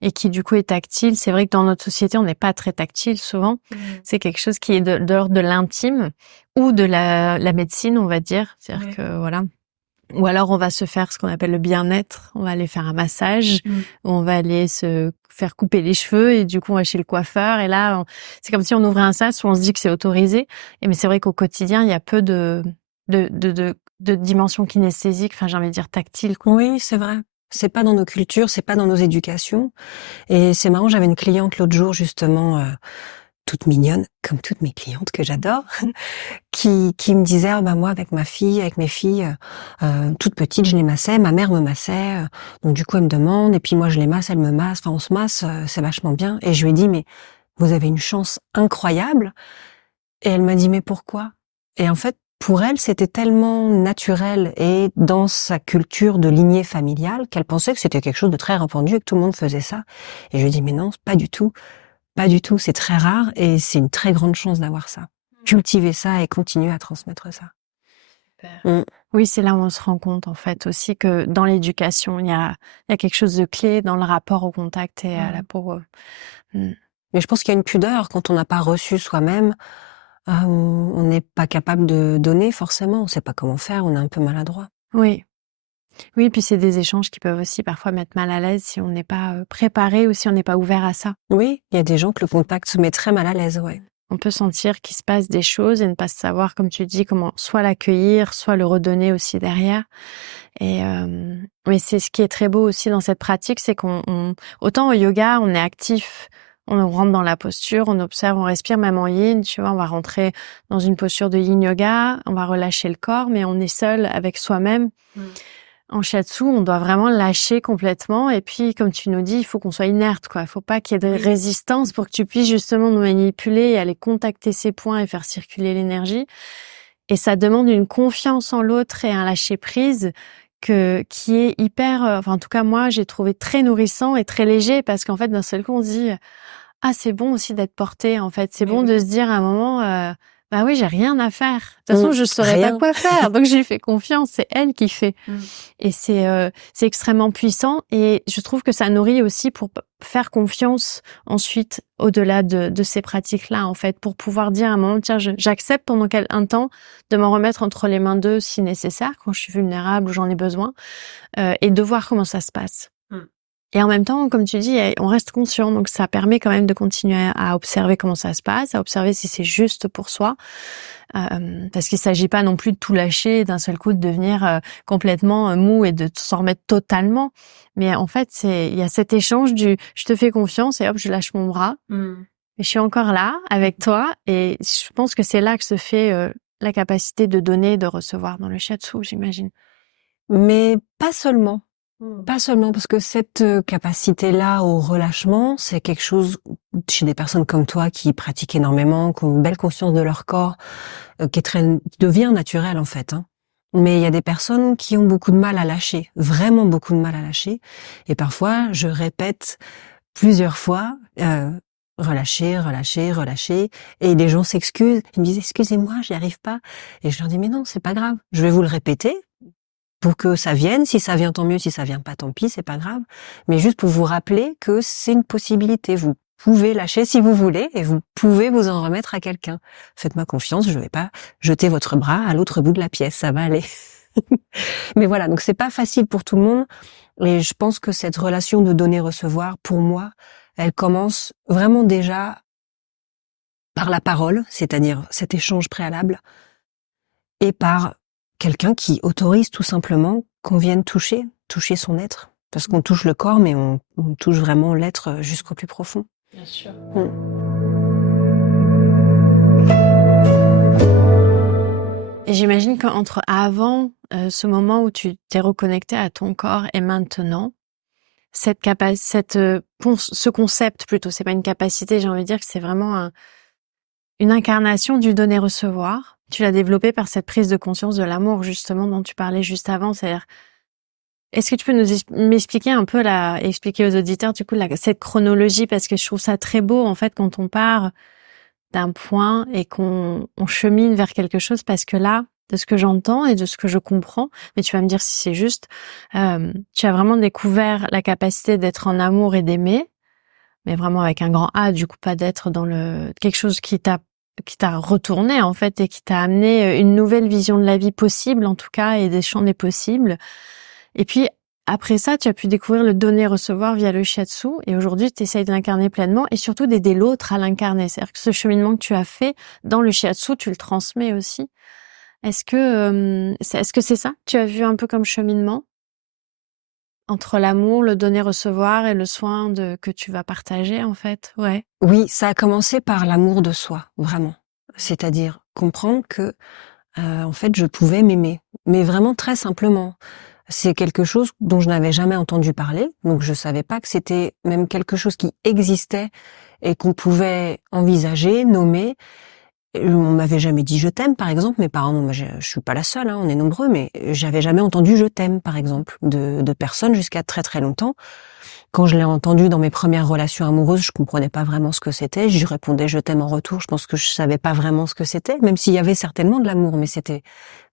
et qui du coup est tactile. C'est vrai que dans notre société, on n'est pas très tactile souvent. C'est quelque chose qui est de l'ordre de l'intime ou de la médecine, on va dire. C'est-à-dire que voilà. Ou alors on va se faire ce qu'on appelle le bien-être. On va aller faire un massage, on va aller se faire couper les cheveux et du coup on va chez le coiffeur. Et là, c'est comme si on ouvrait un sas où on se dit que c'est autorisé. Mais c'est vrai qu'au quotidien, il y a peu de dimensions kinesthésiques. Enfin, j'ai envie de dire tactiles, quoi. Oui, c'est vrai. C'est pas dans nos cultures, c'est pas dans nos éducations. Et c'est marrant, j'avais une cliente l'autre jour, justement, toute mignonne, comme toutes mes clientes que j'adore, qui me disait, ah bah moi avec mes filles, toutes petites, je les massais, ma mère me massait, donc du coup elle me demande, et puis moi je les masse, elle me masse, enfin on se masse, c'est vachement bien. Et je lui ai dit, mais vous avez une chance incroyable. Et elle m'a dit, mais pourquoi? Et en fait, pour elle, c'était tellement naturel et dans sa culture de lignée familiale qu'elle pensait que c'était quelque chose de très répandu et que tout le monde faisait ça. Et je lui ai dit, mais non, pas du tout. Pas du tout, c'est très rare et c'est une très grande chance d'avoir ça. Cultiver ça et continuer à transmettre ça. Super. Mm. Oui, c'est là où on se rend compte en fait aussi que dans l'éducation, il y a quelque chose de clé dans le rapport au contact et à la peau. Mais je pense qu'il y a une pudeur quand on n'a pas reçu soi-même. On n'est pas capable de donner forcément. On ne sait pas comment faire. On est un peu maladroit. Oui. Oui, puis c'est des échanges qui peuvent aussi parfois mettre mal à l'aise si on n'est pas préparé ou si on n'est pas ouvert à ça. Oui, il y a des gens que le contact se met très mal à l'aise, ouais. On peut sentir qu'il se passe des choses et ne pas savoir, comme tu dis, comment soit l'accueillir, soit le redonner aussi derrière. Et mais c'est ce qui est très beau aussi dans cette pratique, c'est autant au yoga, on est actif, on rentre dans la posture, on observe, on respire, même en yin, tu vois, on va rentrer dans une posture de yin yoga, on va relâcher le corps, mais on est seul avec soi-même. En shiatsu, on doit vraiment lâcher complètement. Et puis, comme tu nous dis, il faut qu'on soit inerte, quoi. Il faut pas qu'il y ait de résistance pour que tu puisses justement nous manipuler et aller contacter ces points et faire circuler l'énergie. Et ça demande une confiance en l'autre et un lâcher prise qui est hyper, enfin, en tout cas, moi, j'ai trouvé très nourrissant et très léger parce qu'en fait, d'un seul coup, on se dit, ah, c'est bon aussi d'être porté, en fait. C'est bon de se dire à un moment, bah oui, j'ai rien à faire. De toute façon, je saurais pas quoi faire. Donc, je lui fais confiance. C'est elle qui fait. Et c'est extrêmement puissant. Et je trouve que ça nourrit aussi pour faire confiance ensuite au-delà de ces pratiques-là, en fait, pour pouvoir dire à un moment, tiens, j'accepte pendant un temps de m'en remettre entre les mains d'eux si nécessaire, quand je suis vulnérable ou j'en ai besoin, et de voir comment ça se passe. Et en même temps, comme tu dis, on reste conscient, donc ça permet quand même de continuer à observer comment ça se passe, à observer si c'est juste pour soi, parce qu'il s'agit pas non plus de tout lâcher d'un seul coup, de devenir complètement mou et de s'en remettre totalement. Mais en fait, il y a cet échange du je te fais confiance et hop, je lâche mon bras. Et je suis encore là avec toi et je pense que c'est là que se fait la capacité de donner et de recevoir dans le shiatsu, j'imagine. Mais pas seulement. Pas seulement parce que cette capacité-là au relâchement, c'est quelque chose chez des personnes comme toi qui pratiquent énormément, qui ont une belle conscience de leur corps, qui devient naturel en fait. Hein. Mais il y a des personnes qui ont beaucoup de mal à lâcher, vraiment beaucoup de mal à lâcher. Et parfois, je répète plusieurs fois, relâcher, relâcher, relâcher. Et les gens s'excusent. Ils me disent, excusez-moi, j'y arrive pas. Et je leur dis, mais non, c'est pas grave. Je vais vous le répéter pour que ça vienne. Si ça vient, tant mieux. Si ça vient pas, tant pis, c'est pas grave. Mais juste pour vous rappeler que c'est une possibilité. Vous pouvez lâcher si vous voulez et vous pouvez vous en remettre à quelqu'un. Faites-moi confiance, je vais pas jeter votre bras à l'autre bout de la pièce. Ça va aller. Mais voilà. Donc c'est pas facile pour tout le monde. Et je pense que cette relation de donner-recevoir, pour moi, elle commence vraiment déjà par la parole, c'est-à-dire cet échange préalable, et par quelqu'un qui autorise tout simplement qu'on vienne toucher son être. Parce qu'on touche le corps, mais on touche vraiment l'être jusqu'au plus profond. Bien sûr. Et j'imagine qu'entre avant ce moment où tu t'es reconnecté à ton corps et maintenant, ce concept plutôt, c'est pas une capacité, j'ai envie de dire que c'est vraiment une incarnation du donner-recevoir. Tu l'as développé par cette prise de conscience de l'amour, justement, dont tu parlais juste avant. C'est-à-dire, est-ce que tu peux m'expliquer un peu expliquer aux auditeurs, du coup, cette chronologie, parce que je trouve ça très beau, en fait, quand on part d'un point et qu'on chemine vers quelque chose, parce que là, de ce que j'entends et de ce que je comprends, mais tu vas me dire si c'est juste, tu as vraiment découvert la capacité d'être en amour et d'aimer, mais vraiment avec un grand A, du coup, pas d'être dans quelque chose qui t'a retourné, en fait, et qui t'a amené une nouvelle vision de la vie possible, en tout cas, et des champs des possibles. Et puis, après ça, tu as pu découvrir le donner-recevoir via le shiatsu, et aujourd'hui, tu essayes de l'incarner pleinement, et surtout d'aider l'autre à l'incarner. C'est-à-dire que ce cheminement que tu as fait dans le shiatsu, tu le transmets aussi. Est-ce que c'est ça que tu as vu un peu comme cheminement? Entre l'amour, le donner-recevoir et le soin que tu vas partager, en fait? Ouais. Oui, ça a commencé par l'amour de soi, vraiment. C'est-à-dire comprendre que, en fait, je pouvais m'aimer, mais vraiment très simplement. C'est quelque chose dont je n'avais jamais entendu parler, donc je savais pas que c'était même quelque chose qui existait et qu'on pouvait envisager, nommer. On m'avait jamais dit je t'aime, par exemple. Mes parents, moi, je suis pas la seule, hein, on est nombreux, mais j'avais jamais entendu je t'aime, par exemple, de personnes jusqu'à très très longtemps. Quand je l'ai entendu dans mes premières relations amoureuses, je comprenais pas vraiment ce que c'était. Je lui répondais je t'aime en retour. Je pense que je savais pas vraiment ce que c'était, même s'il y avait certainement de l'amour, mais c'était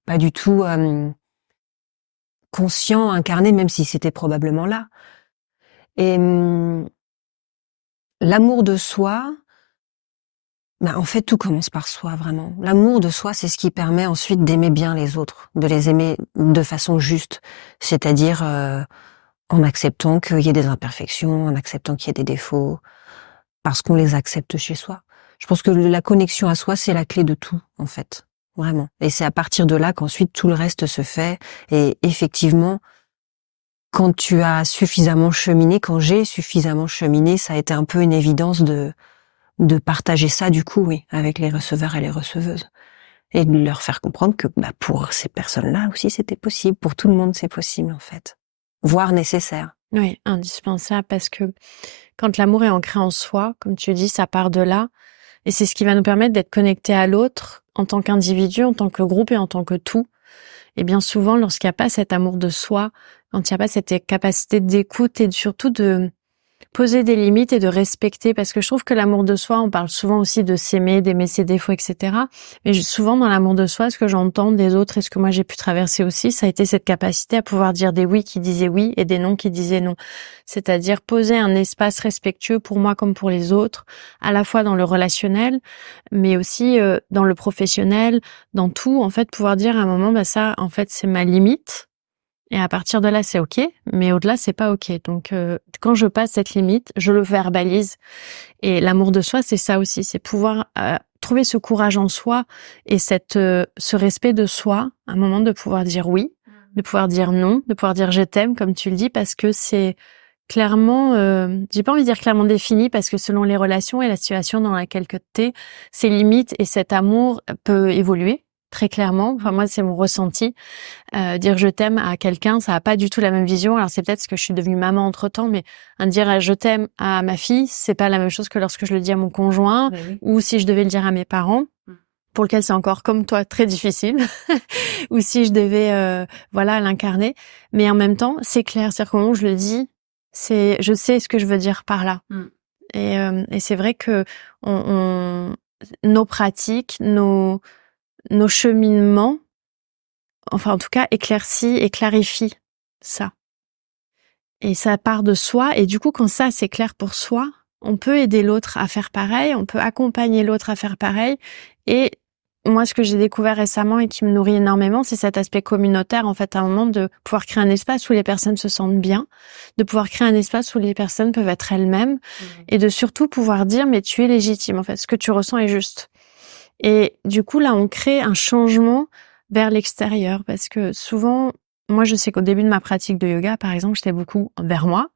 pas du tout conscient, incarné, même si c'était probablement là. Et l'amour de soi, bah, en fait, tout commence par soi, vraiment. L'amour de soi, c'est ce qui permet ensuite d'aimer bien les autres, de les aimer de façon juste, c'est-à-dire en acceptant qu'il y ait des imperfections, en acceptant qu'il y ait des défauts, parce qu'on les accepte chez soi. Je pense que la connexion à soi, c'est la clé de tout, en fait, vraiment. Et c'est à partir de là qu'ensuite tout le reste se fait. Et effectivement, quand tu as suffisamment cheminé, quand j'ai suffisamment cheminé, ça a été un peu une évidence de partager ça, du coup, oui, avec les receveurs et les receveuses. Et de leur faire comprendre que bah, pour ces personnes-là aussi, c'était possible. Pour tout le monde, c'est possible, en fait. Voire nécessaire. Oui, indispensable, parce que quand l'amour est ancré en soi, comme tu dis, ça part de là. Et c'est ce qui va nous permettre d'être connectés à l'autre en tant qu'individu, en tant que groupe et en tant que tout. Et bien souvent, lorsqu'il n'y a pas cet amour de soi, quand il n'y a pas cette capacité d'écoute et surtout de poser des limites et de respecter, parce que je trouve que l'amour de soi, on parle souvent aussi de s'aimer, d'aimer ses défauts, etc. Mais souvent dans l'amour de soi, ce que j'entends des autres et ce que moi j'ai pu traverser aussi, ça a été cette capacité à pouvoir dire des oui qui disaient oui et des non qui disaient non. C'est-à-dire poser un espace respectueux pour moi comme pour les autres, à la fois dans le relationnel, mais aussi dans le professionnel, dans tout, en fait, pouvoir dire à un moment, bah ça, en fait, c'est ma limite. Et à partir de là, c'est OK, mais au-delà, c'est pas OK. Donc, quand je passe cette limite, je le verbalise. Et l'amour de soi, c'est ça aussi, c'est pouvoir trouver ce courage en soi et ce respect de soi, un moment de pouvoir dire oui, de pouvoir dire non, de pouvoir dire je t'aime, comme tu le dis, parce que c'est clairement, j'ai pas envie de dire clairement défini, parce que selon les relations et la situation dans laquelle que t'es, ces limites et cet amour peut évoluer très clairement. Enfin, moi, c'est mon ressenti. Dire je t'aime à quelqu'un, ça a pas du tout la même vision. Alors c'est peut-être parce que je suis devenue maman entre-temps, mais dire je t'aime à ma fille, c'est pas la même chose que lorsque je le dis à mon conjoint, Oui. ou si je devais le dire à mes parents, pour lequel c'est encore comme toi très difficile, ou si je devais l'incarner. Mais en même temps, c'est clair, c'est-à-dire qu'au moment où je le dis, je sais ce que je veux dire par là. Et c'est vrai que nos pratiques, nos cheminements, enfin en tout cas éclaircit et clarifie ça. Et ça part de soi, et du coup quand ça c'est clair pour soi, on peut aider l'autre à faire pareil, on peut accompagner l'autre à faire pareil. Et moi, ce que j'ai découvert récemment et qui me nourrit énormément, c'est cet aspect communautaire, en fait, à un moment de pouvoir créer un espace où les personnes se sentent bien, de pouvoir créer un espace où les personnes peuvent être elles-mêmes, et de surtout pouvoir dire mais tu es légitime, en fait, ce que tu ressens est juste. Et du coup là on crée un changement vers l'extérieur, parce que souvent, moi je sais qu'au début de ma pratique de yoga, par exemple, j'étais beaucoup vers moi,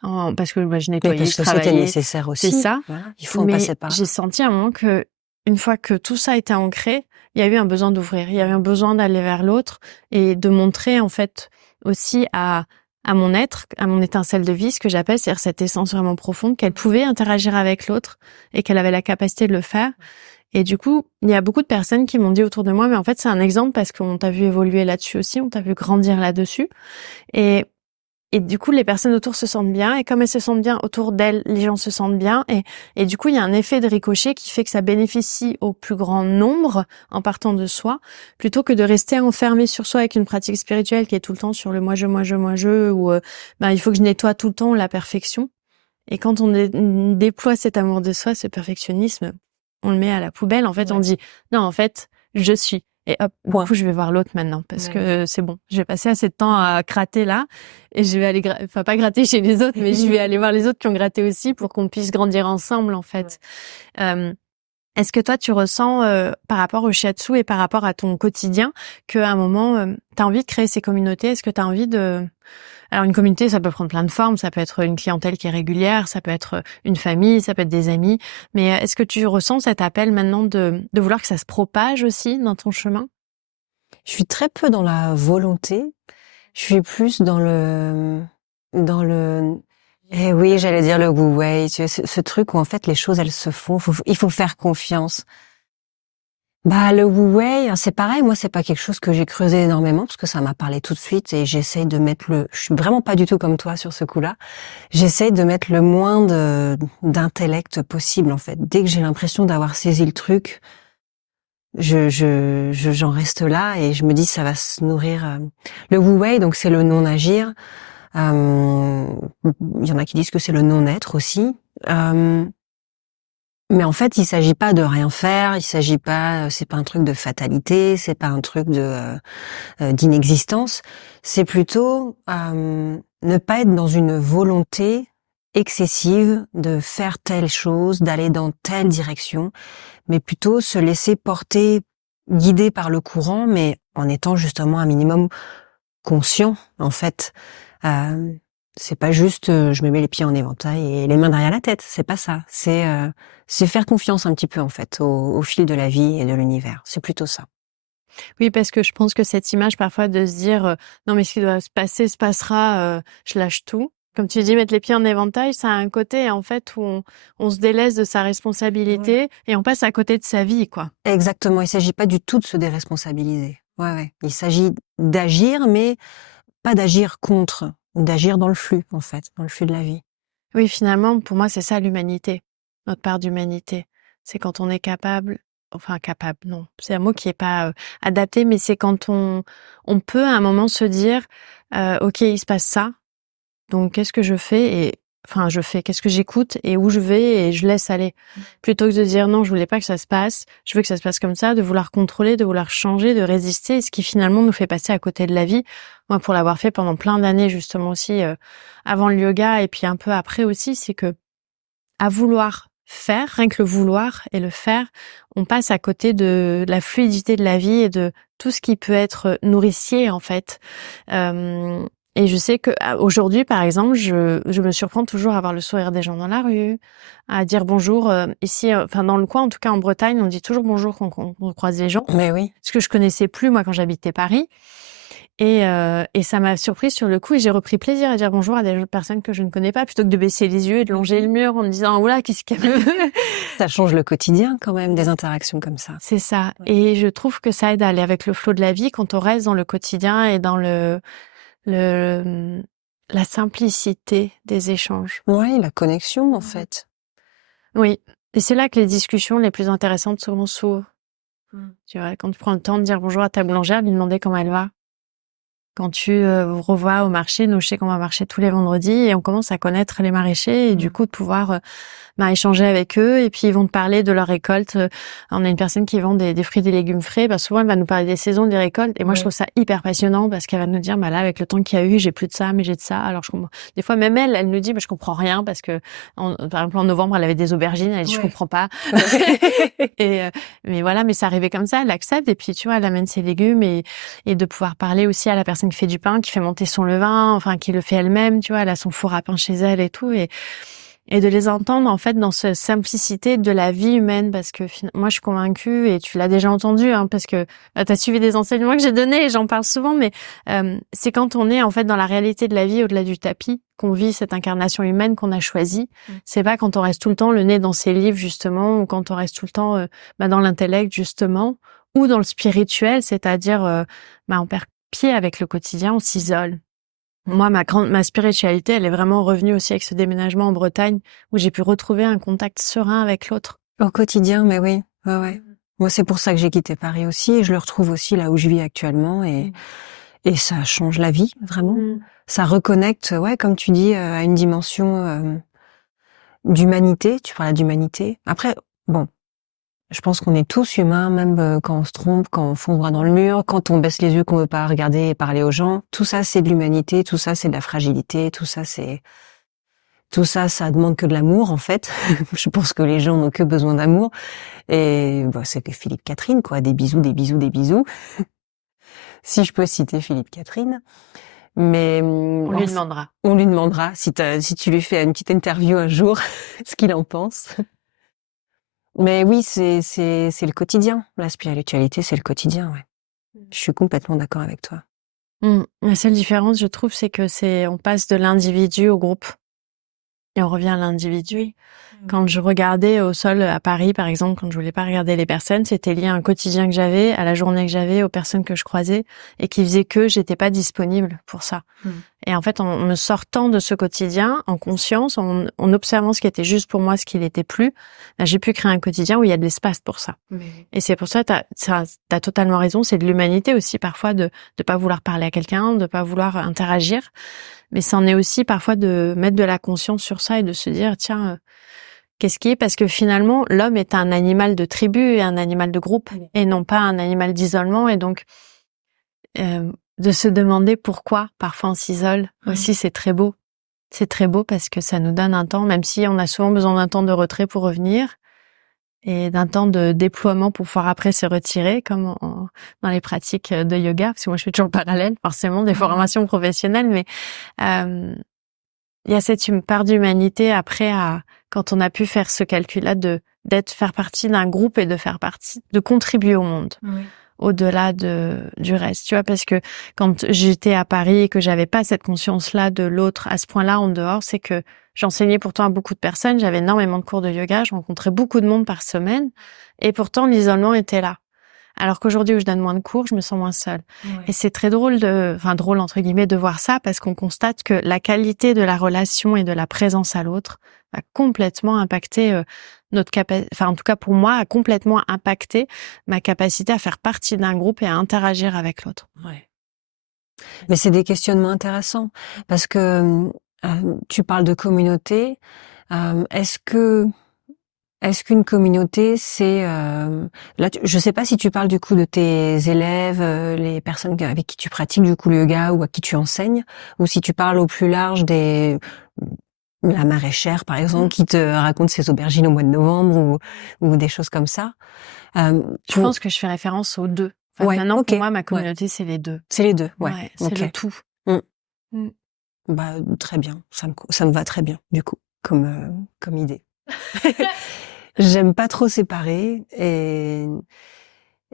parce que je Mais nettoyais, parce je que c'était travaillais, nécessaire c'est aussi. ça. Voilà, il faut en Mais passer par là. j'ai senti à un moment que une fois que tout ça était ancré, il y a eu un besoin d'ouvrir, il y avait un besoin d'aller vers l'autre et de montrer en fait aussi à mon être, à mon étincelle de vie, ce que j'appelle, c'est-à-dire cette essence vraiment profonde, qu'elle pouvait interagir avec l'autre et qu'elle avait la capacité de le faire. Et du coup, il y a beaucoup de personnes qui m'ont dit autour de moi, mais en fait, c'est un exemple parce qu'on t'a vu évoluer là-dessus aussi, on t'a vu grandir là-dessus. Et, et du coup, les personnes autour se sentent bien. Et comme elles se sentent bien autour d'elles, les gens se sentent bien. Et du coup, il y a un effet de ricochet qui fait que ça bénéficie au plus grand nombre en partant de soi, plutôt que de rester enfermé sur soi avec une pratique spirituelle qui est tout le temps sur le moi, je, ou il faut que je nettoie tout le temps la perfection. Et quand on déploie cet amour de soi, ce perfectionnisme, on le met à la poubelle. En fait, on dit non, en fait, je suis. Et hop, du coup, je vais voir l'autre maintenant parce que c'est bon. Je vais passer assez de temps à gratter là et je vais aller, pas gratter chez les autres, mais je vais aller voir les autres qui ont gratté aussi pour qu'on puisse grandir ensemble, en fait. Est-ce que toi, tu ressens par rapport au shiatsu et par rapport à ton quotidien qu'à un moment, tu as envie de créer ces communautés? Est-ce que tu as envie de... Alors une communauté, ça peut prendre plein de formes, ça peut être une clientèle qui est régulière, ça peut être une famille, ça peut être des amis, mais est-ce que tu ressens cet appel maintenant de vouloir que ça se propage aussi dans ton chemin? Je suis très peu dans la volonté. Je suis plus dans le eh oui, j'allais dire le wu wei, tu sais, ce truc où en fait les choses elles se font, il faut faire confiance. Bah le wu wei, c'est pareil, moi c'est pas quelque chose que j'ai creusé énormément parce que ça m'a parlé tout de suite et j'essaye de mettre je suis vraiment pas du tout comme toi sur ce coup-là. J'essaye de mettre le moins d'intellect possible en fait. Dès que j'ai l'impression d'avoir saisi le truc, j'en reste là et je me dis ça va se nourrir. Le wu wei, donc c'est le non-agir. Il y en a qui disent que c'est le non-être aussi. Mais en fait, il s'agit pas de rien faire. Il s'agit pas. C'est pas un truc de fatalité. C'est pas un truc d'inexistence. C'est plutôt ne pas être dans une volonté excessive de faire telle chose, d'aller dans telle direction, mais plutôt se laisser porter, guider par le courant, mais en étant justement un minimum conscient, en fait. C'est pas juste je me mets les pieds en éventail et les mains derrière la tête, c'est pas ça. C'est faire confiance un petit peu en fait au fil de la vie et de l'univers. C'est plutôt ça. Oui, parce que je pense que cette image parfois de se dire non mais ce qui doit se passer se passera, je lâche tout. Comme tu dis, mettre les pieds en éventail, ça a un côté en fait où on se délaisse de sa responsabilité et on passe à côté de sa vie, quoi. Exactement, il s'agit pas du tout de se déresponsabiliser. Ouais. Il s'agit d'agir, mais pas d'agir contre, d'agir dans le flux en fait, dans le flux de la vie. Oui, finalement, pour moi, c'est ça l'humanité, notre part d'humanité. C'est quand on est capable, enfin capable, non, c'est un mot qui est pas adapté, mais c'est quand on peut à un moment se dire, ok, il se passe ça, donc qu'est-ce que je fais qu'est-ce que j'écoute et où je vais et je laisse aller. Plutôt que de dire non, je voulais pas que ça se passe, je veux que ça se passe comme ça, de vouloir contrôler, de vouloir changer, de résister, ce qui finalement nous fait passer à côté de la vie moi pour l'avoir fait pendant plein d'années justement aussi avant le yoga et puis un peu après aussi, c'est que à vouloir faire, rien que le vouloir et le faire, on passe à côté de la fluidité de la vie et de tout ce qui peut être nourricier en fait. Et je sais que aujourd'hui, par exemple, je me surprends toujours à voir le sourire des gens dans la rue, à dire bonjour. Ici, enfin dans le coin, en tout cas en Bretagne, on dit toujours bonjour quand on croise les gens. Mais oui. Ce que je connaissais plus moi quand j'habitais Paris. Et ça m'a surprise sur le coup et j'ai repris plaisir à dire bonjour à des personnes que je ne connais pas plutôt que de baisser les yeux et de longer le mur en me disant oula qu'est-ce qu'elle veut. Ça change le quotidien quand même, des interactions comme ça. C'est ça. Ouais. Et je trouve que ça aide à aller avec le flot de la vie quand on reste dans le quotidien et dans la simplicité des échanges. Oui, la connexion en fait. Oui. Et c'est là que les discussions les plus intéressantes souvent s'ouvrent. Tu vois, quand tu prends le temps de dire bonjour à ta boulangère, lui demander comment elle va. Quand tu vous revois au marché, nous je sais qu'on va marcher tous les vendredis et on commence à connaître les maraîchers et du coup de pouvoir échanger avec eux et puis ils vont te parler de leur récolte. On a une personne qui vend des fruits et des légumes frais, souvent elle va nous parler des saisons des récoltes et moi je trouve ça hyper passionnant parce qu'elle va nous dire là avec le temps qu'il y a eu, j'ai plus de ça mais j'ai de ça. Alors je comprends. Des fois même elle nous dit je comprends rien parce que par exemple en novembre elle avait des aubergines, elle dit je comprends pas. Mais voilà, mais ça arrivait comme ça, elle accepte et puis tu vois elle amène ses légumes et de pouvoir parler aussi à la personne qui fait du pain, qui fait monter son levain, enfin qui le fait elle-même, tu vois, elle a son four à pain chez elle et tout et de les entendre en fait dans cette simplicité de la vie humaine parce que moi je suis convaincue et tu l'as déjà entendu parce que tu as suivi des enseignements que j'ai donnés et j'en parle souvent mais c'est quand on est en fait dans la réalité de la vie au-delà du tapis qu'on vit cette incarnation humaine qu'on a choisie. C'est pas quand on reste tout le temps le nez dans ses livres justement ou quand on reste tout le temps dans l'intellect justement ou dans le spirituel, c'est-à-dire on perd pied avec le quotidien, on s'isole. Moi, ma spiritualité, elle est vraiment revenue aussi avec ce déménagement en Bretagne où j'ai pu retrouver un contact serein avec l'autre. Au quotidien, mais oui. Ouais. Moi, c'est pour ça que j'ai quitté Paris aussi et je le retrouve aussi là où je vis actuellement et ça change la vie, vraiment. Ça reconnecte, comme tu dis, à une dimension d'humanité. Tu parles d'humanité. Après, bon, je pense qu'on est tous humains, même quand on se trompe, quand on fonce droit dans le mur, quand on baisse les yeux, qu'on veut pas regarder et parler aux gens. Tout ça, c'est de l'humanité, tout ça, c'est de la fragilité, tout ça, ça demande que de l'amour, en fait. Je pense que les gens n'ont que besoin d'amour. Et c'est que Philippe Catherine, quoi. Des bisous, des bisous, des bisous. Si je peux citer Philippe Catherine. Mais on lui demandera. On lui demandera si tu lui fais une petite interview un jour, ce qu'il en pense. Mais oui, c'est le quotidien. La spiritualité, c'est le quotidien, ouais. Je suis complètement d'accord avec toi. La seule différence, je trouve, c'est que on passe de l'individu au groupe. Et on revient à l'individu. Quand je regardais au sol à Paris, par exemple, quand je voulais pas regarder les personnes, c'était lié à un quotidien que j'avais, à la journée que j'avais, aux personnes que je croisais, et qui faisait que j'étais pas disponible pour ça. Et en fait, en me sortant de ce quotidien, en conscience, en observant ce qui était juste pour moi, ce qui l'était plus, j'ai pu créer un quotidien où il y a de l'espace pour ça. Et c'est pour ça, t'as totalement raison, c'est de l'humanité aussi parfois de pas vouloir parler à quelqu'un, de pas vouloir interagir. Mais c'en est aussi parfois de mettre de la conscience sur ça et de se dire, tiens, qu'est-ce qui est? Parce que finalement, l'homme est un animal de tribu et un animal de groupe et non pas un animal d'isolement. Et donc, de se demander pourquoi parfois on s'isole aussi, c'est très beau. C'est très beau parce que ça nous donne un temps, même si on a souvent besoin d'un temps de retrait pour revenir et d'un temps de déploiement pour pouvoir après se retirer, comme dans les pratiques de yoga, parce que moi je fais toujours le parallèle, forcément, des formations professionnelles, mais il y a cette part d'humanité après quand on a pu faire ce calcul-là faire partie d'un groupe et de contribuer au monde. Au-delà du reste, tu vois, parce que quand j'étais à Paris et que j'avais pas cette conscience-là de l'autre à ce point-là en dehors, c'est que j'enseignais pourtant à beaucoup de personnes, j'avais énormément de cours de yoga, je rencontrais beaucoup de monde par semaine, et pourtant l'isolement était là. Alors qu'aujourd'hui où je donne moins de cours, je me sens moins seule. Et c'est très drôle drôle entre guillemets de voir ça parce qu'on constate que la qualité de la relation et de la présence à l'autre a complètement impacté notre capacité, enfin en tout cas pour moi, a complètement impacté ma capacité à faire partie d'un groupe et à interagir avec l'autre. Mais c'est des questionnements intéressants parce que tu parles de communauté. Est-ce que Est-ce qu'une communauté, c'est là, je sais pas si tu parles du coup de tes élèves, les personnes avec qui tu pratiques du coup le yoga ou à qui tu enseignes, ou si tu parles au plus large des la maraîchère par exemple qui te raconte ses aubergines au mois de novembre ou des choses comme ça. Je pense que je fais référence aux deux. Enfin, Ouais, maintenant, ok, pour moi, ma communauté, c'est les deux. c'est les deux, ouais. Ouais, c'est Ok. le tout. Mm. Mm. Bah très bien, ça me va très bien du coup comme idée. J'aime pas trop séparer et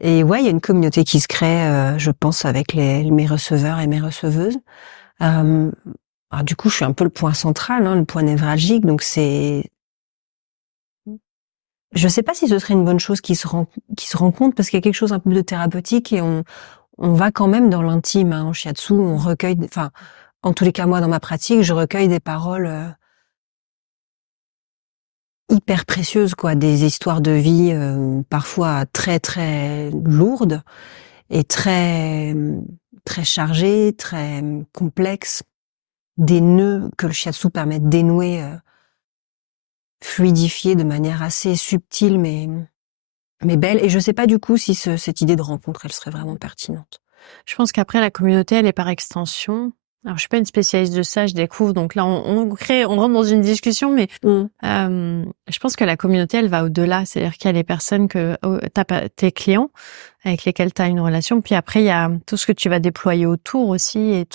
ouais, il y a une communauté qui se crée, je pense, avec mes receveurs et mes receveuses. Alors du coup, je suis un peu le point central, le point névralgique, donc je sais pas si ce serait une bonne chose qui se rencontre parce qu'il y a quelque chose un peu de thérapeutique et on va quand même dans l'intime, en shiatsu, on recueille, enfin, en tous les cas, moi, dans ma pratique, je recueille des paroles hyper précieuses, quoi, des histoires de vie parfois très très lourdes et très très chargées, très complexes, des nœuds que le shiatsu permet de dénouer, fluidifier de manière assez subtile mais belle. Et je sais pas du coup si cette idée de rencontre, elle serait vraiment pertinente. Je pense qu'après, la communauté, elle est par extension. Alors, je suis pas une spécialiste de ça, je découvre. Donc là, on rentre dans une discussion, mais je pense que la communauté, elle va au-delà. C'est-à-dire qu'il y a les personnes tes clients avec lesquels tu as une relation. Puis après, il y a tout ce que tu vas déployer autour aussi et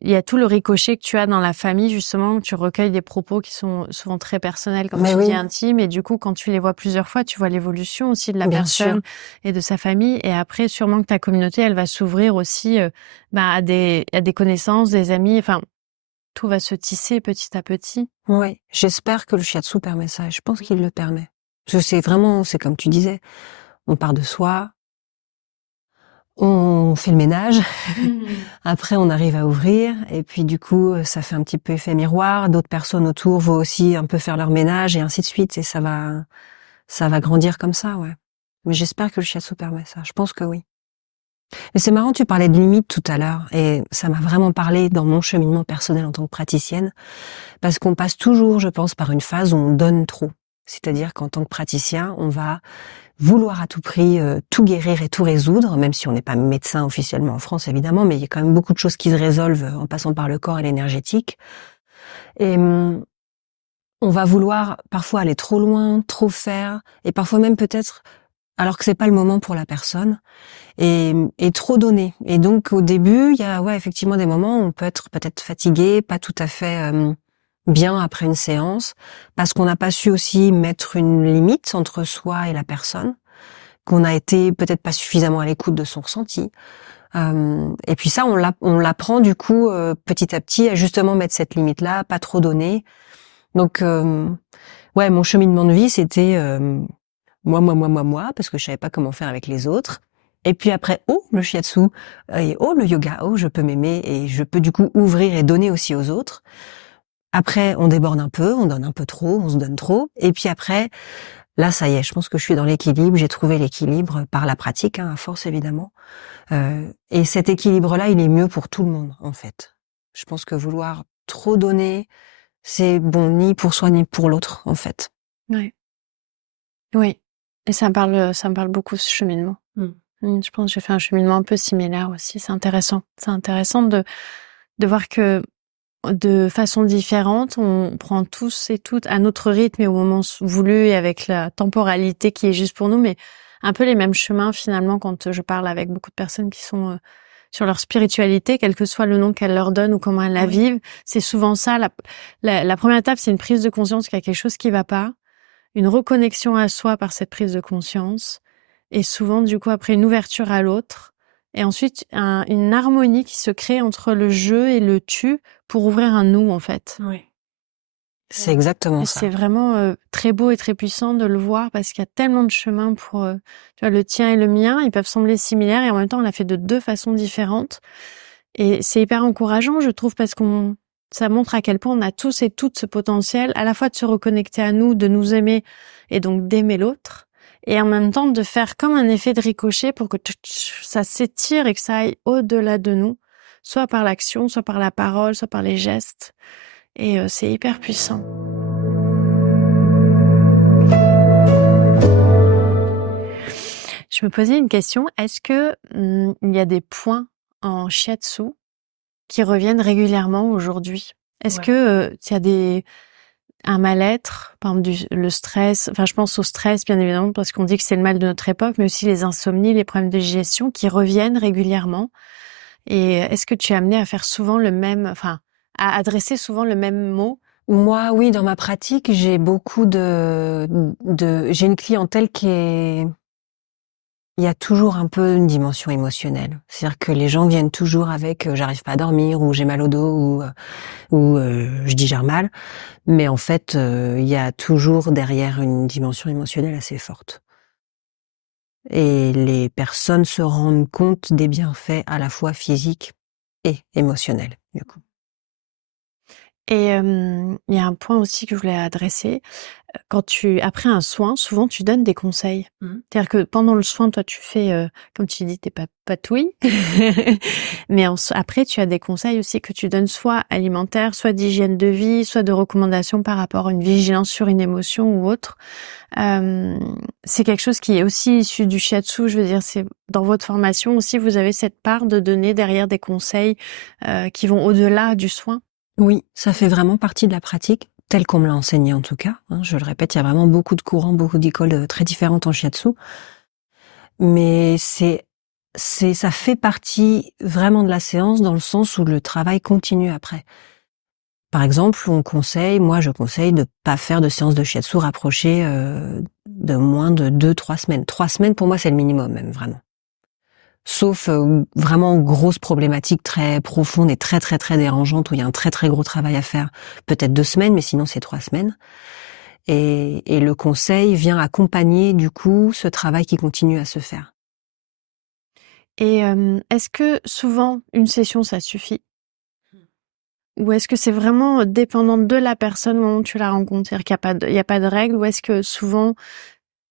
il y a tout le ricochet que tu as dans la famille, justement, où tu recueilles des propos qui sont souvent très personnels, comme tu dis, intimes. Et du coup, quand tu les vois plusieurs fois, tu vois l'évolution aussi de la personne et de sa famille. Et après, sûrement que ta communauté, elle va s'ouvrir aussi à des connaissances, des amis. Enfin, tout va se tisser petit à petit. Oui, j'espère que le shiatsu permet ça. Je pense qu'il le permet. Parce que c'est comme tu disais, on part de soi, on fait le ménage, après on arrive à ouvrir, et puis du coup ça fait un petit peu effet miroir, d'autres personnes autour vont aussi un peu faire leur ménage, et ainsi de suite, et ça va grandir comme ça, ouais. Mais j'espère que le shiatsu permet ça, je pense que oui. Mais c'est marrant, tu parlais de limites tout à l'heure, et ça m'a vraiment parlé dans mon cheminement personnel en tant que praticienne, parce qu'on passe toujours, je pense, par une phase où on donne trop. C'est-à-dire qu'en tant que praticien, on va vouloir à tout prix tout guérir et tout résoudre, même si on n'est pas médecin officiellement en France, évidemment, mais il y a quand même beaucoup de choses qui se résolvent en passant par le corps et l'énergétique. Et on va vouloir parfois aller trop loin, trop faire, et parfois même peut-être alors que c'est pas le moment pour la personne, et trop donner. Et donc au début, il y a effectivement des moments où on peut être peut-être fatigué, pas tout à fait bien après une séance, parce qu'on n'a pas su aussi mettre une limite entre soi et la personne, qu'on a été peut-être pas suffisamment à l'écoute de son ressenti. Et puis ça, on l'apprend du coup petit à petit à justement mettre cette limite-là, pas trop donner. Donc mon cheminement de vie, c'était moi, parce que je savais pas comment faire avec les autres. Et puis après, le shiatsu, et le yoga, je peux m'aimer et je peux du coup ouvrir et donner aussi aux autres. Après, on déborde un peu, on donne un peu trop, on se donne trop. Et puis après, là, ça y est, je pense que je suis dans l'équilibre. J'ai trouvé l'équilibre par la pratique, à force évidemment. Et cet équilibre-là, il est mieux pour tout le monde, en fait. Je pense que vouloir trop donner, c'est bon ni pour soi ni pour l'autre, en fait. Ouais. Oui. Et ça me parle beaucoup, ce cheminement. Je pense que j'ai fait un cheminement un peu similaire aussi. C'est intéressant. C'est intéressant de voir que de façon différente, on prend tous et toutes à notre rythme et au moment voulu et avec la temporalité qui est juste pour nous, mais un peu les mêmes chemins finalement quand je parle avec beaucoup de personnes qui sont sur leur spiritualité, quel que soit le nom qu'elles leur donnent ou comment elles la vivent. C'est souvent ça. La première étape, c'est une prise de conscience qu'il y a quelque chose qui va pas, une reconnexion à soi par cette prise de conscience, et souvent, du coup, après une ouverture à l'autre, et ensuite une harmonie qui se crée entre le je et le tu pour ouvrir un nous, en fait. Oui. C'est exactement ça. C'est vraiment très beau et très puissant de le voir parce qu'il y a tellement de chemins pour tu vois, le tien et le mien, ils peuvent sembler similaires et en même temps on l'a fait de deux façons différentes. Et c'est hyper encourageant, je trouve, parce ça montre à quel point on a tous et toutes ce potentiel, à la fois de se reconnecter à nous, de nous aimer et donc d'aimer l'autre, et en même temps de faire comme un effet de ricochet pour que ça s'étire et que ça aille au-delà de nous, soit par l'action, soit par la parole, soit par les gestes. Et c'est hyper puissant. Je me posais une question. Est-ce que il y a des points en shiatsu qui reviennent régulièrement aujourd'hui? Est-ce que il y a un mal-être, par exemple le stress, enfin je pense au stress bien évidemment parce qu'on dit que c'est le mal de notre époque, mais aussi les insomnies, les problèmes de digestion qui reviennent régulièrement. Et est-ce que tu es amené à faire souvent à adresser souvent le même mot? Moi, oui, dans ma pratique, j'ai beaucoup j'ai une clientèle il y a toujours un peu une dimension émotionnelle. C'est-à-dire que les gens viennent toujours avec j'arrive pas à dormir ou j'ai mal au dos ou je digère mal. Mais en fait, il y a toujours derrière une dimension émotionnelle assez forte. Et les personnes se rendent compte des bienfaits à la fois physiques et émotionnels, du coup. Et il y a un point aussi que je voulais adresser. Après un soin, souvent tu donnes des conseils. C'est-à-dire que pendant le soin, toi tu fais, comme tu dis, tes patouilles. Mais après, tu as des conseils aussi que tu donnes soit alimentaires, soit d'hygiène de vie, soit de recommandations par rapport à une vigilance sur une émotion ou autre. C'est quelque chose qui est aussi issu du shiatsu. Je veux dire, c'est dans votre formation aussi, vous avez cette part de donner derrière des conseils qui vont au-delà du soin. Oui, ça fait vraiment partie de la pratique, telle qu'on me l'a enseigné en tout cas. Je le répète, il y a vraiment beaucoup de courants, beaucoup d'écoles très différentes en shiatsu. Mais ça fait partie vraiment de la séance dans le sens où le travail continue après. Par exemple, moi je conseille de pas faire de séance de shiatsu rapprochée de moins de 2-3 semaines. 3 semaines pour moi c'est le minimum même, vraiment. Sauf vraiment grosse problématique très profonde et très très très dérangeante où il y a un très très gros travail à faire. Peut-être 2 semaines, mais sinon c'est 3 semaines. Et le conseil vient accompagner du coup ce travail qui continue à se faire. Et est-ce que souvent une session ça suffit? Ou est-ce que c'est vraiment dépendant de la personne au moment où tu la rencontres? C'est-à-dire qu'il y a pas de règle, ou est-ce que souvent,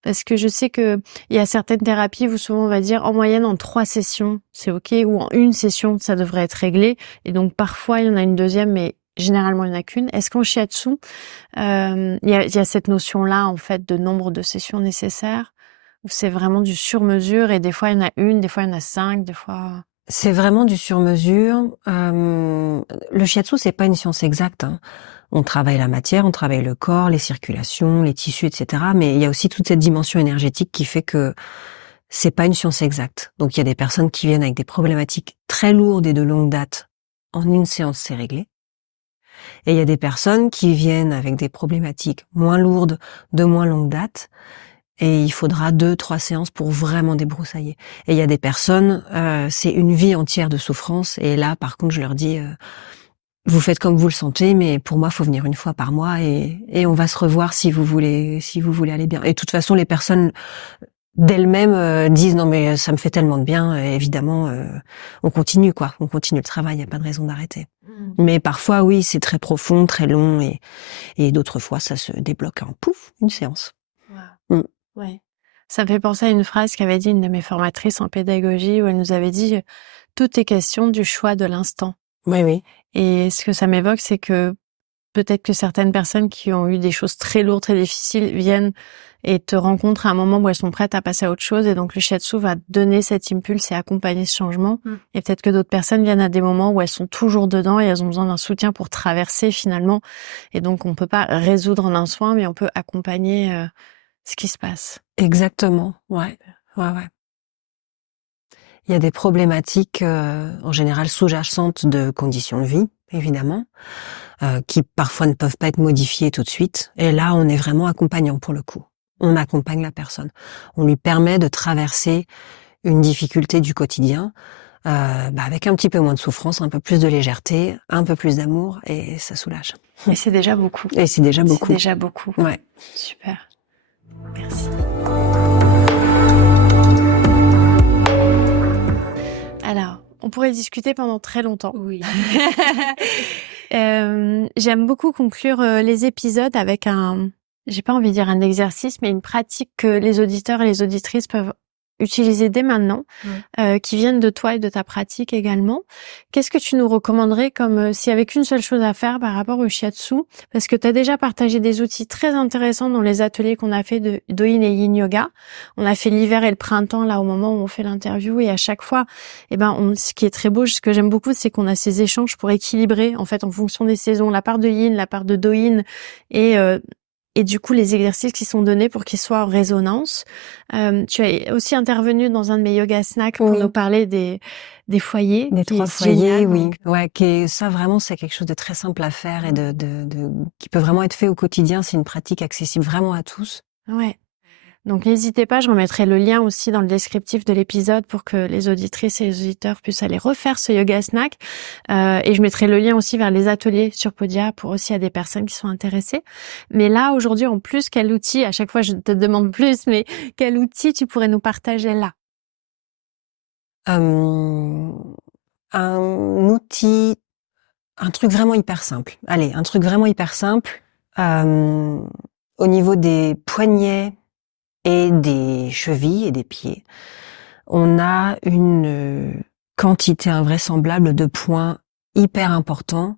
parce que je sais que il y a certaines thérapies où souvent on va dire en moyenne en 3 sessions, c'est OK, ou en 1 session, ça devrait être réglé. Et donc parfois il y en a une deuxième, mais généralement il y en a qu'une. Est-ce qu'en shiatsu, il y a cette notion-là en fait de nombre de sessions nécessaires? Ou c'est vraiment du sur-mesure et des fois il y en a une, des fois il y en a 5, des fois... C'est vraiment du sur-mesure. Le shiatsu, c'est pas une science exacte. On travaille la matière, on travaille le corps, les circulations, les tissus, etc. Mais il y a aussi toute cette dimension énergétique qui fait que c'est pas une science exacte. Donc il y a des personnes qui viennent avec des problématiques très lourdes et de longue date. En une séance, c'est réglé. Et il y a des personnes qui viennent avec des problématiques moins lourdes, de moins longue date. Et il faudra 2-3 séances pour vraiment débroussailler. Et il y a des personnes, c'est une vie entière de souffrance. Et là, par contre, je leur dis, vous faites comme vous le sentez, mais pour moi, faut venir une fois par mois et on va se revoir si vous voulez aller bien. Et de toute façon, les personnes d'elles-mêmes disent non mais ça me fait tellement de bien. Évidemment, on continue quoi. On continue le travail. Il n'y a pas de raison d'arrêter. Mais parfois, oui, c'est très profond, très long, et d'autres fois, ça se débloque en pouf, une séance. Wow. Ouais. Ça me fait penser à une phrase qu'avait dit une de mes formatrices en pédagogie où elle nous avait dit tout est question du choix de l'instant. Oui, oui. Et ce que ça m'évoque, c'est que peut-être que certaines personnes qui ont eu des choses très lourdes, très difficiles viennent et te rencontrent à un moment où elles sont prêtes à passer à autre chose. Et donc le shiatsu va donner cet impulse et accompagner ce changement. Et peut-être que d'autres personnes viennent à des moments où elles sont toujours dedans et elles ont besoin d'un soutien pour traverser finalement. Et donc on peut pas résoudre en un soin, mais on peut accompagner ce qui se passe. Exactement, ouais. Il y a des problématiques en général sous-jacentes de conditions de vie, évidemment, qui parfois ne peuvent pas être modifiées tout de suite. Et là, on est vraiment accompagnant pour le coup. On accompagne la personne. On lui permet de traverser une difficulté du quotidien avec un petit peu moins de souffrance, un peu plus de légèreté, un peu plus d'amour, et ça soulage. Et c'est déjà beaucoup. Et c'est déjà beaucoup. C'est déjà beaucoup. Ouais. Super. Merci. Alors, on pourrait discuter pendant très longtemps. Oui. J'aime beaucoup conclure les épisodes avec j'ai pas envie de dire un exercice, mais une pratique que les auditeurs et les auditrices peuvent utiliser dès maintenant, qui viennent de toi et de ta pratique également. Qu'est-ce que tu nous recommanderais comme s'il y avait qu'une seule chose à faire par rapport au shiatsu? Parce que tu as déjà partagé des outils très intéressants dans les ateliers qu'on a fait de Do-in et Yin Yoga. On a fait l'hiver et le printemps, là, au moment où on fait l'interview, et à chaque fois, ce qui est très beau, ce que j'aime beaucoup, c'est qu'on a ces échanges pour équilibrer, en fait, en fonction des saisons, la part de Yin, la part de Do-in, et du coup, les exercices qui sont donnés pour qu'ils soient en résonance. Tu as aussi intervenu dans un de mes yoga snacks pour nous parler des foyers. Des 3 foyers, génial, oui. Ouais, ça vraiment, c'est quelque chose de très simple à faire et qui peut vraiment être fait au quotidien. C'est une pratique accessible vraiment à tous. Ouais. Donc n'hésitez pas, je remettrai le lien aussi dans le descriptif de l'épisode pour que les auditrices et les auditeurs puissent aller refaire ce yoga snack. Et je mettrai le lien aussi vers les ateliers sur Podia pour aussi à des personnes qui sont intéressées. Mais là, aujourd'hui, en plus, quel outil, à chaque fois je te demande plus, mais quel outil tu pourrais nous partager là? Un outil, un truc vraiment hyper simple. Allez, un truc vraiment hyper simple. Au niveau des poignets et des chevilles et des pieds, on a une quantité invraisemblable de points hyper importants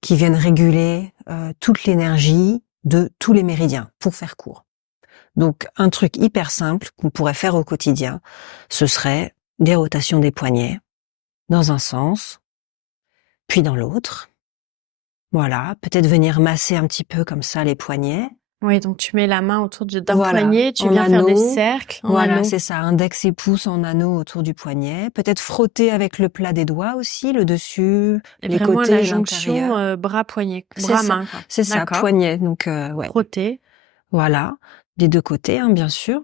qui viennent réguler toute l'énergie de tous les méridiens, pour faire court. Donc un truc hyper simple qu'on pourrait faire au quotidien, ce serait des rotations des poignets dans un sens, puis dans l'autre. Voilà, peut-être venir masser un petit peu comme ça les poignets. Oui, donc tu mets la main autour d'un poignet, tu viens faire des cercles. Voilà, c'est ça, index et pouce en anneau autour du poignet. Peut-être frotter avec le plat des doigts aussi, le dessus, et les vraiment côtés, la jonction bras-poignet, bras-main. C'est ça, poignet. Donc, ouais. Frotter. Voilà, des 2 côtés, hein, bien sûr.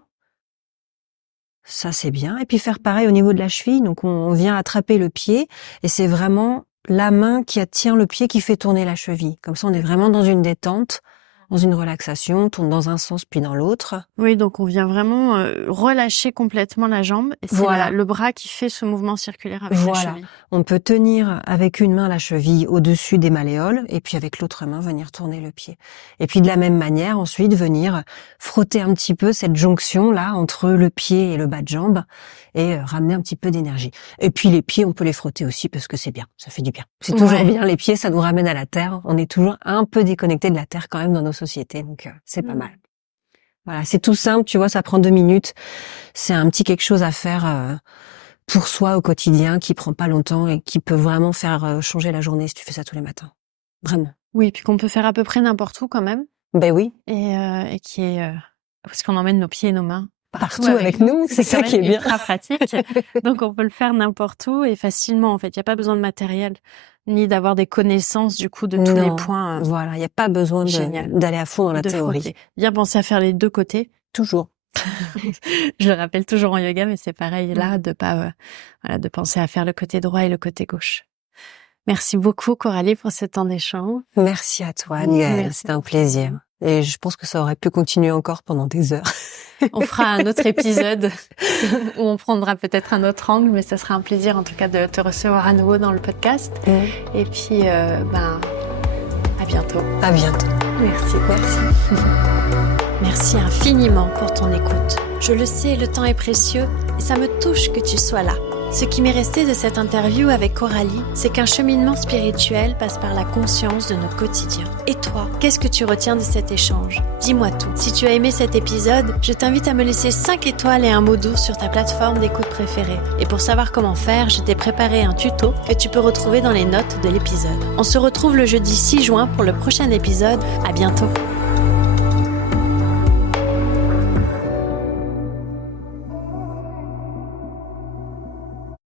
Ça, c'est bien. Et puis faire pareil au niveau de la cheville. Donc, on vient attraper le pied et c'est vraiment la main qui tient le pied qui fait tourner la cheville. Comme ça, on est vraiment dans une détente, dans une relaxation, on tourne dans un sens puis dans l'autre. Oui, donc on vient vraiment relâcher complètement la jambe. Et c'est le bras qui fait ce mouvement circulaire avec la cheville. On peut tenir avec une main la cheville au-dessus des malléoles et puis avec l'autre main venir tourner le pied. Et puis de la même manière, ensuite venir frotter un petit peu cette jonction-là entre le pied et le bas de jambe et ramener un petit peu d'énergie. Et puis les pieds, on peut les frotter aussi parce que c'est bien, ça fait du bien. C'est toujours bien, les pieds, ça nous ramène à la terre. On est toujours un peu déconnecté de la terre quand même dans nos sociétés, donc c'est pas mal. Voilà, c'est tout simple, tu vois, ça prend 2 minutes. C'est un petit quelque chose à faire pour soi au quotidien, qui prend pas longtemps et qui peut vraiment faire changer la journée si tu fais ça tous les matins. Vraiment. Oui, puis qu'on peut faire à peu près n'importe où quand même. Ben oui. Et qui est parce qu'on emmène nos pieds et nos mains partout avec nous, c'est ça qui est bien. Ultra pratique. Donc on peut le faire n'importe où et facilement en fait. Il y a pas besoin de matériel ni d'avoir des connaissances du coup de tous les points. Voilà, il y a pas besoin d'aller à fond dans la théorie. Frotter. Bien penser à faire les 2 côtés. Toujours. Je le rappelle toujours en yoga, mais c'est pareil là, de penser à faire le côté droit et le côté gauche. Merci beaucoup Coralie pour ce temps d'échange. Merci à toi, Aniel. C'était un plaisir. Et je pense que ça aurait pu continuer encore pendant des heures. On fera un autre épisode où on prendra peut-être un autre angle, mais ça sera un plaisir en tout cas de te recevoir à nouveau dans le podcast. Et puis, à bientôt. À bientôt. Merci. Merci infiniment pour ton écoute. Je le sais, le temps est précieux et ça me touche que tu sois là. Ce qui m'est resté de cette interview avec Coralie, c'est qu'un cheminement spirituel passe par la conscience de notre quotidien. Et toi, qu'est-ce que tu retiens de cet échange? Dis-moi tout. Si tu as aimé cet épisode, je t'invite à me laisser 5 étoiles et un mot doux sur ta plateforme d'écoute préférée. Et pour savoir comment faire, je t'ai préparé un tuto que tu peux retrouver dans les notes de l'épisode. On se retrouve le jeudi 6 juin pour le prochain épisode. À bientôt.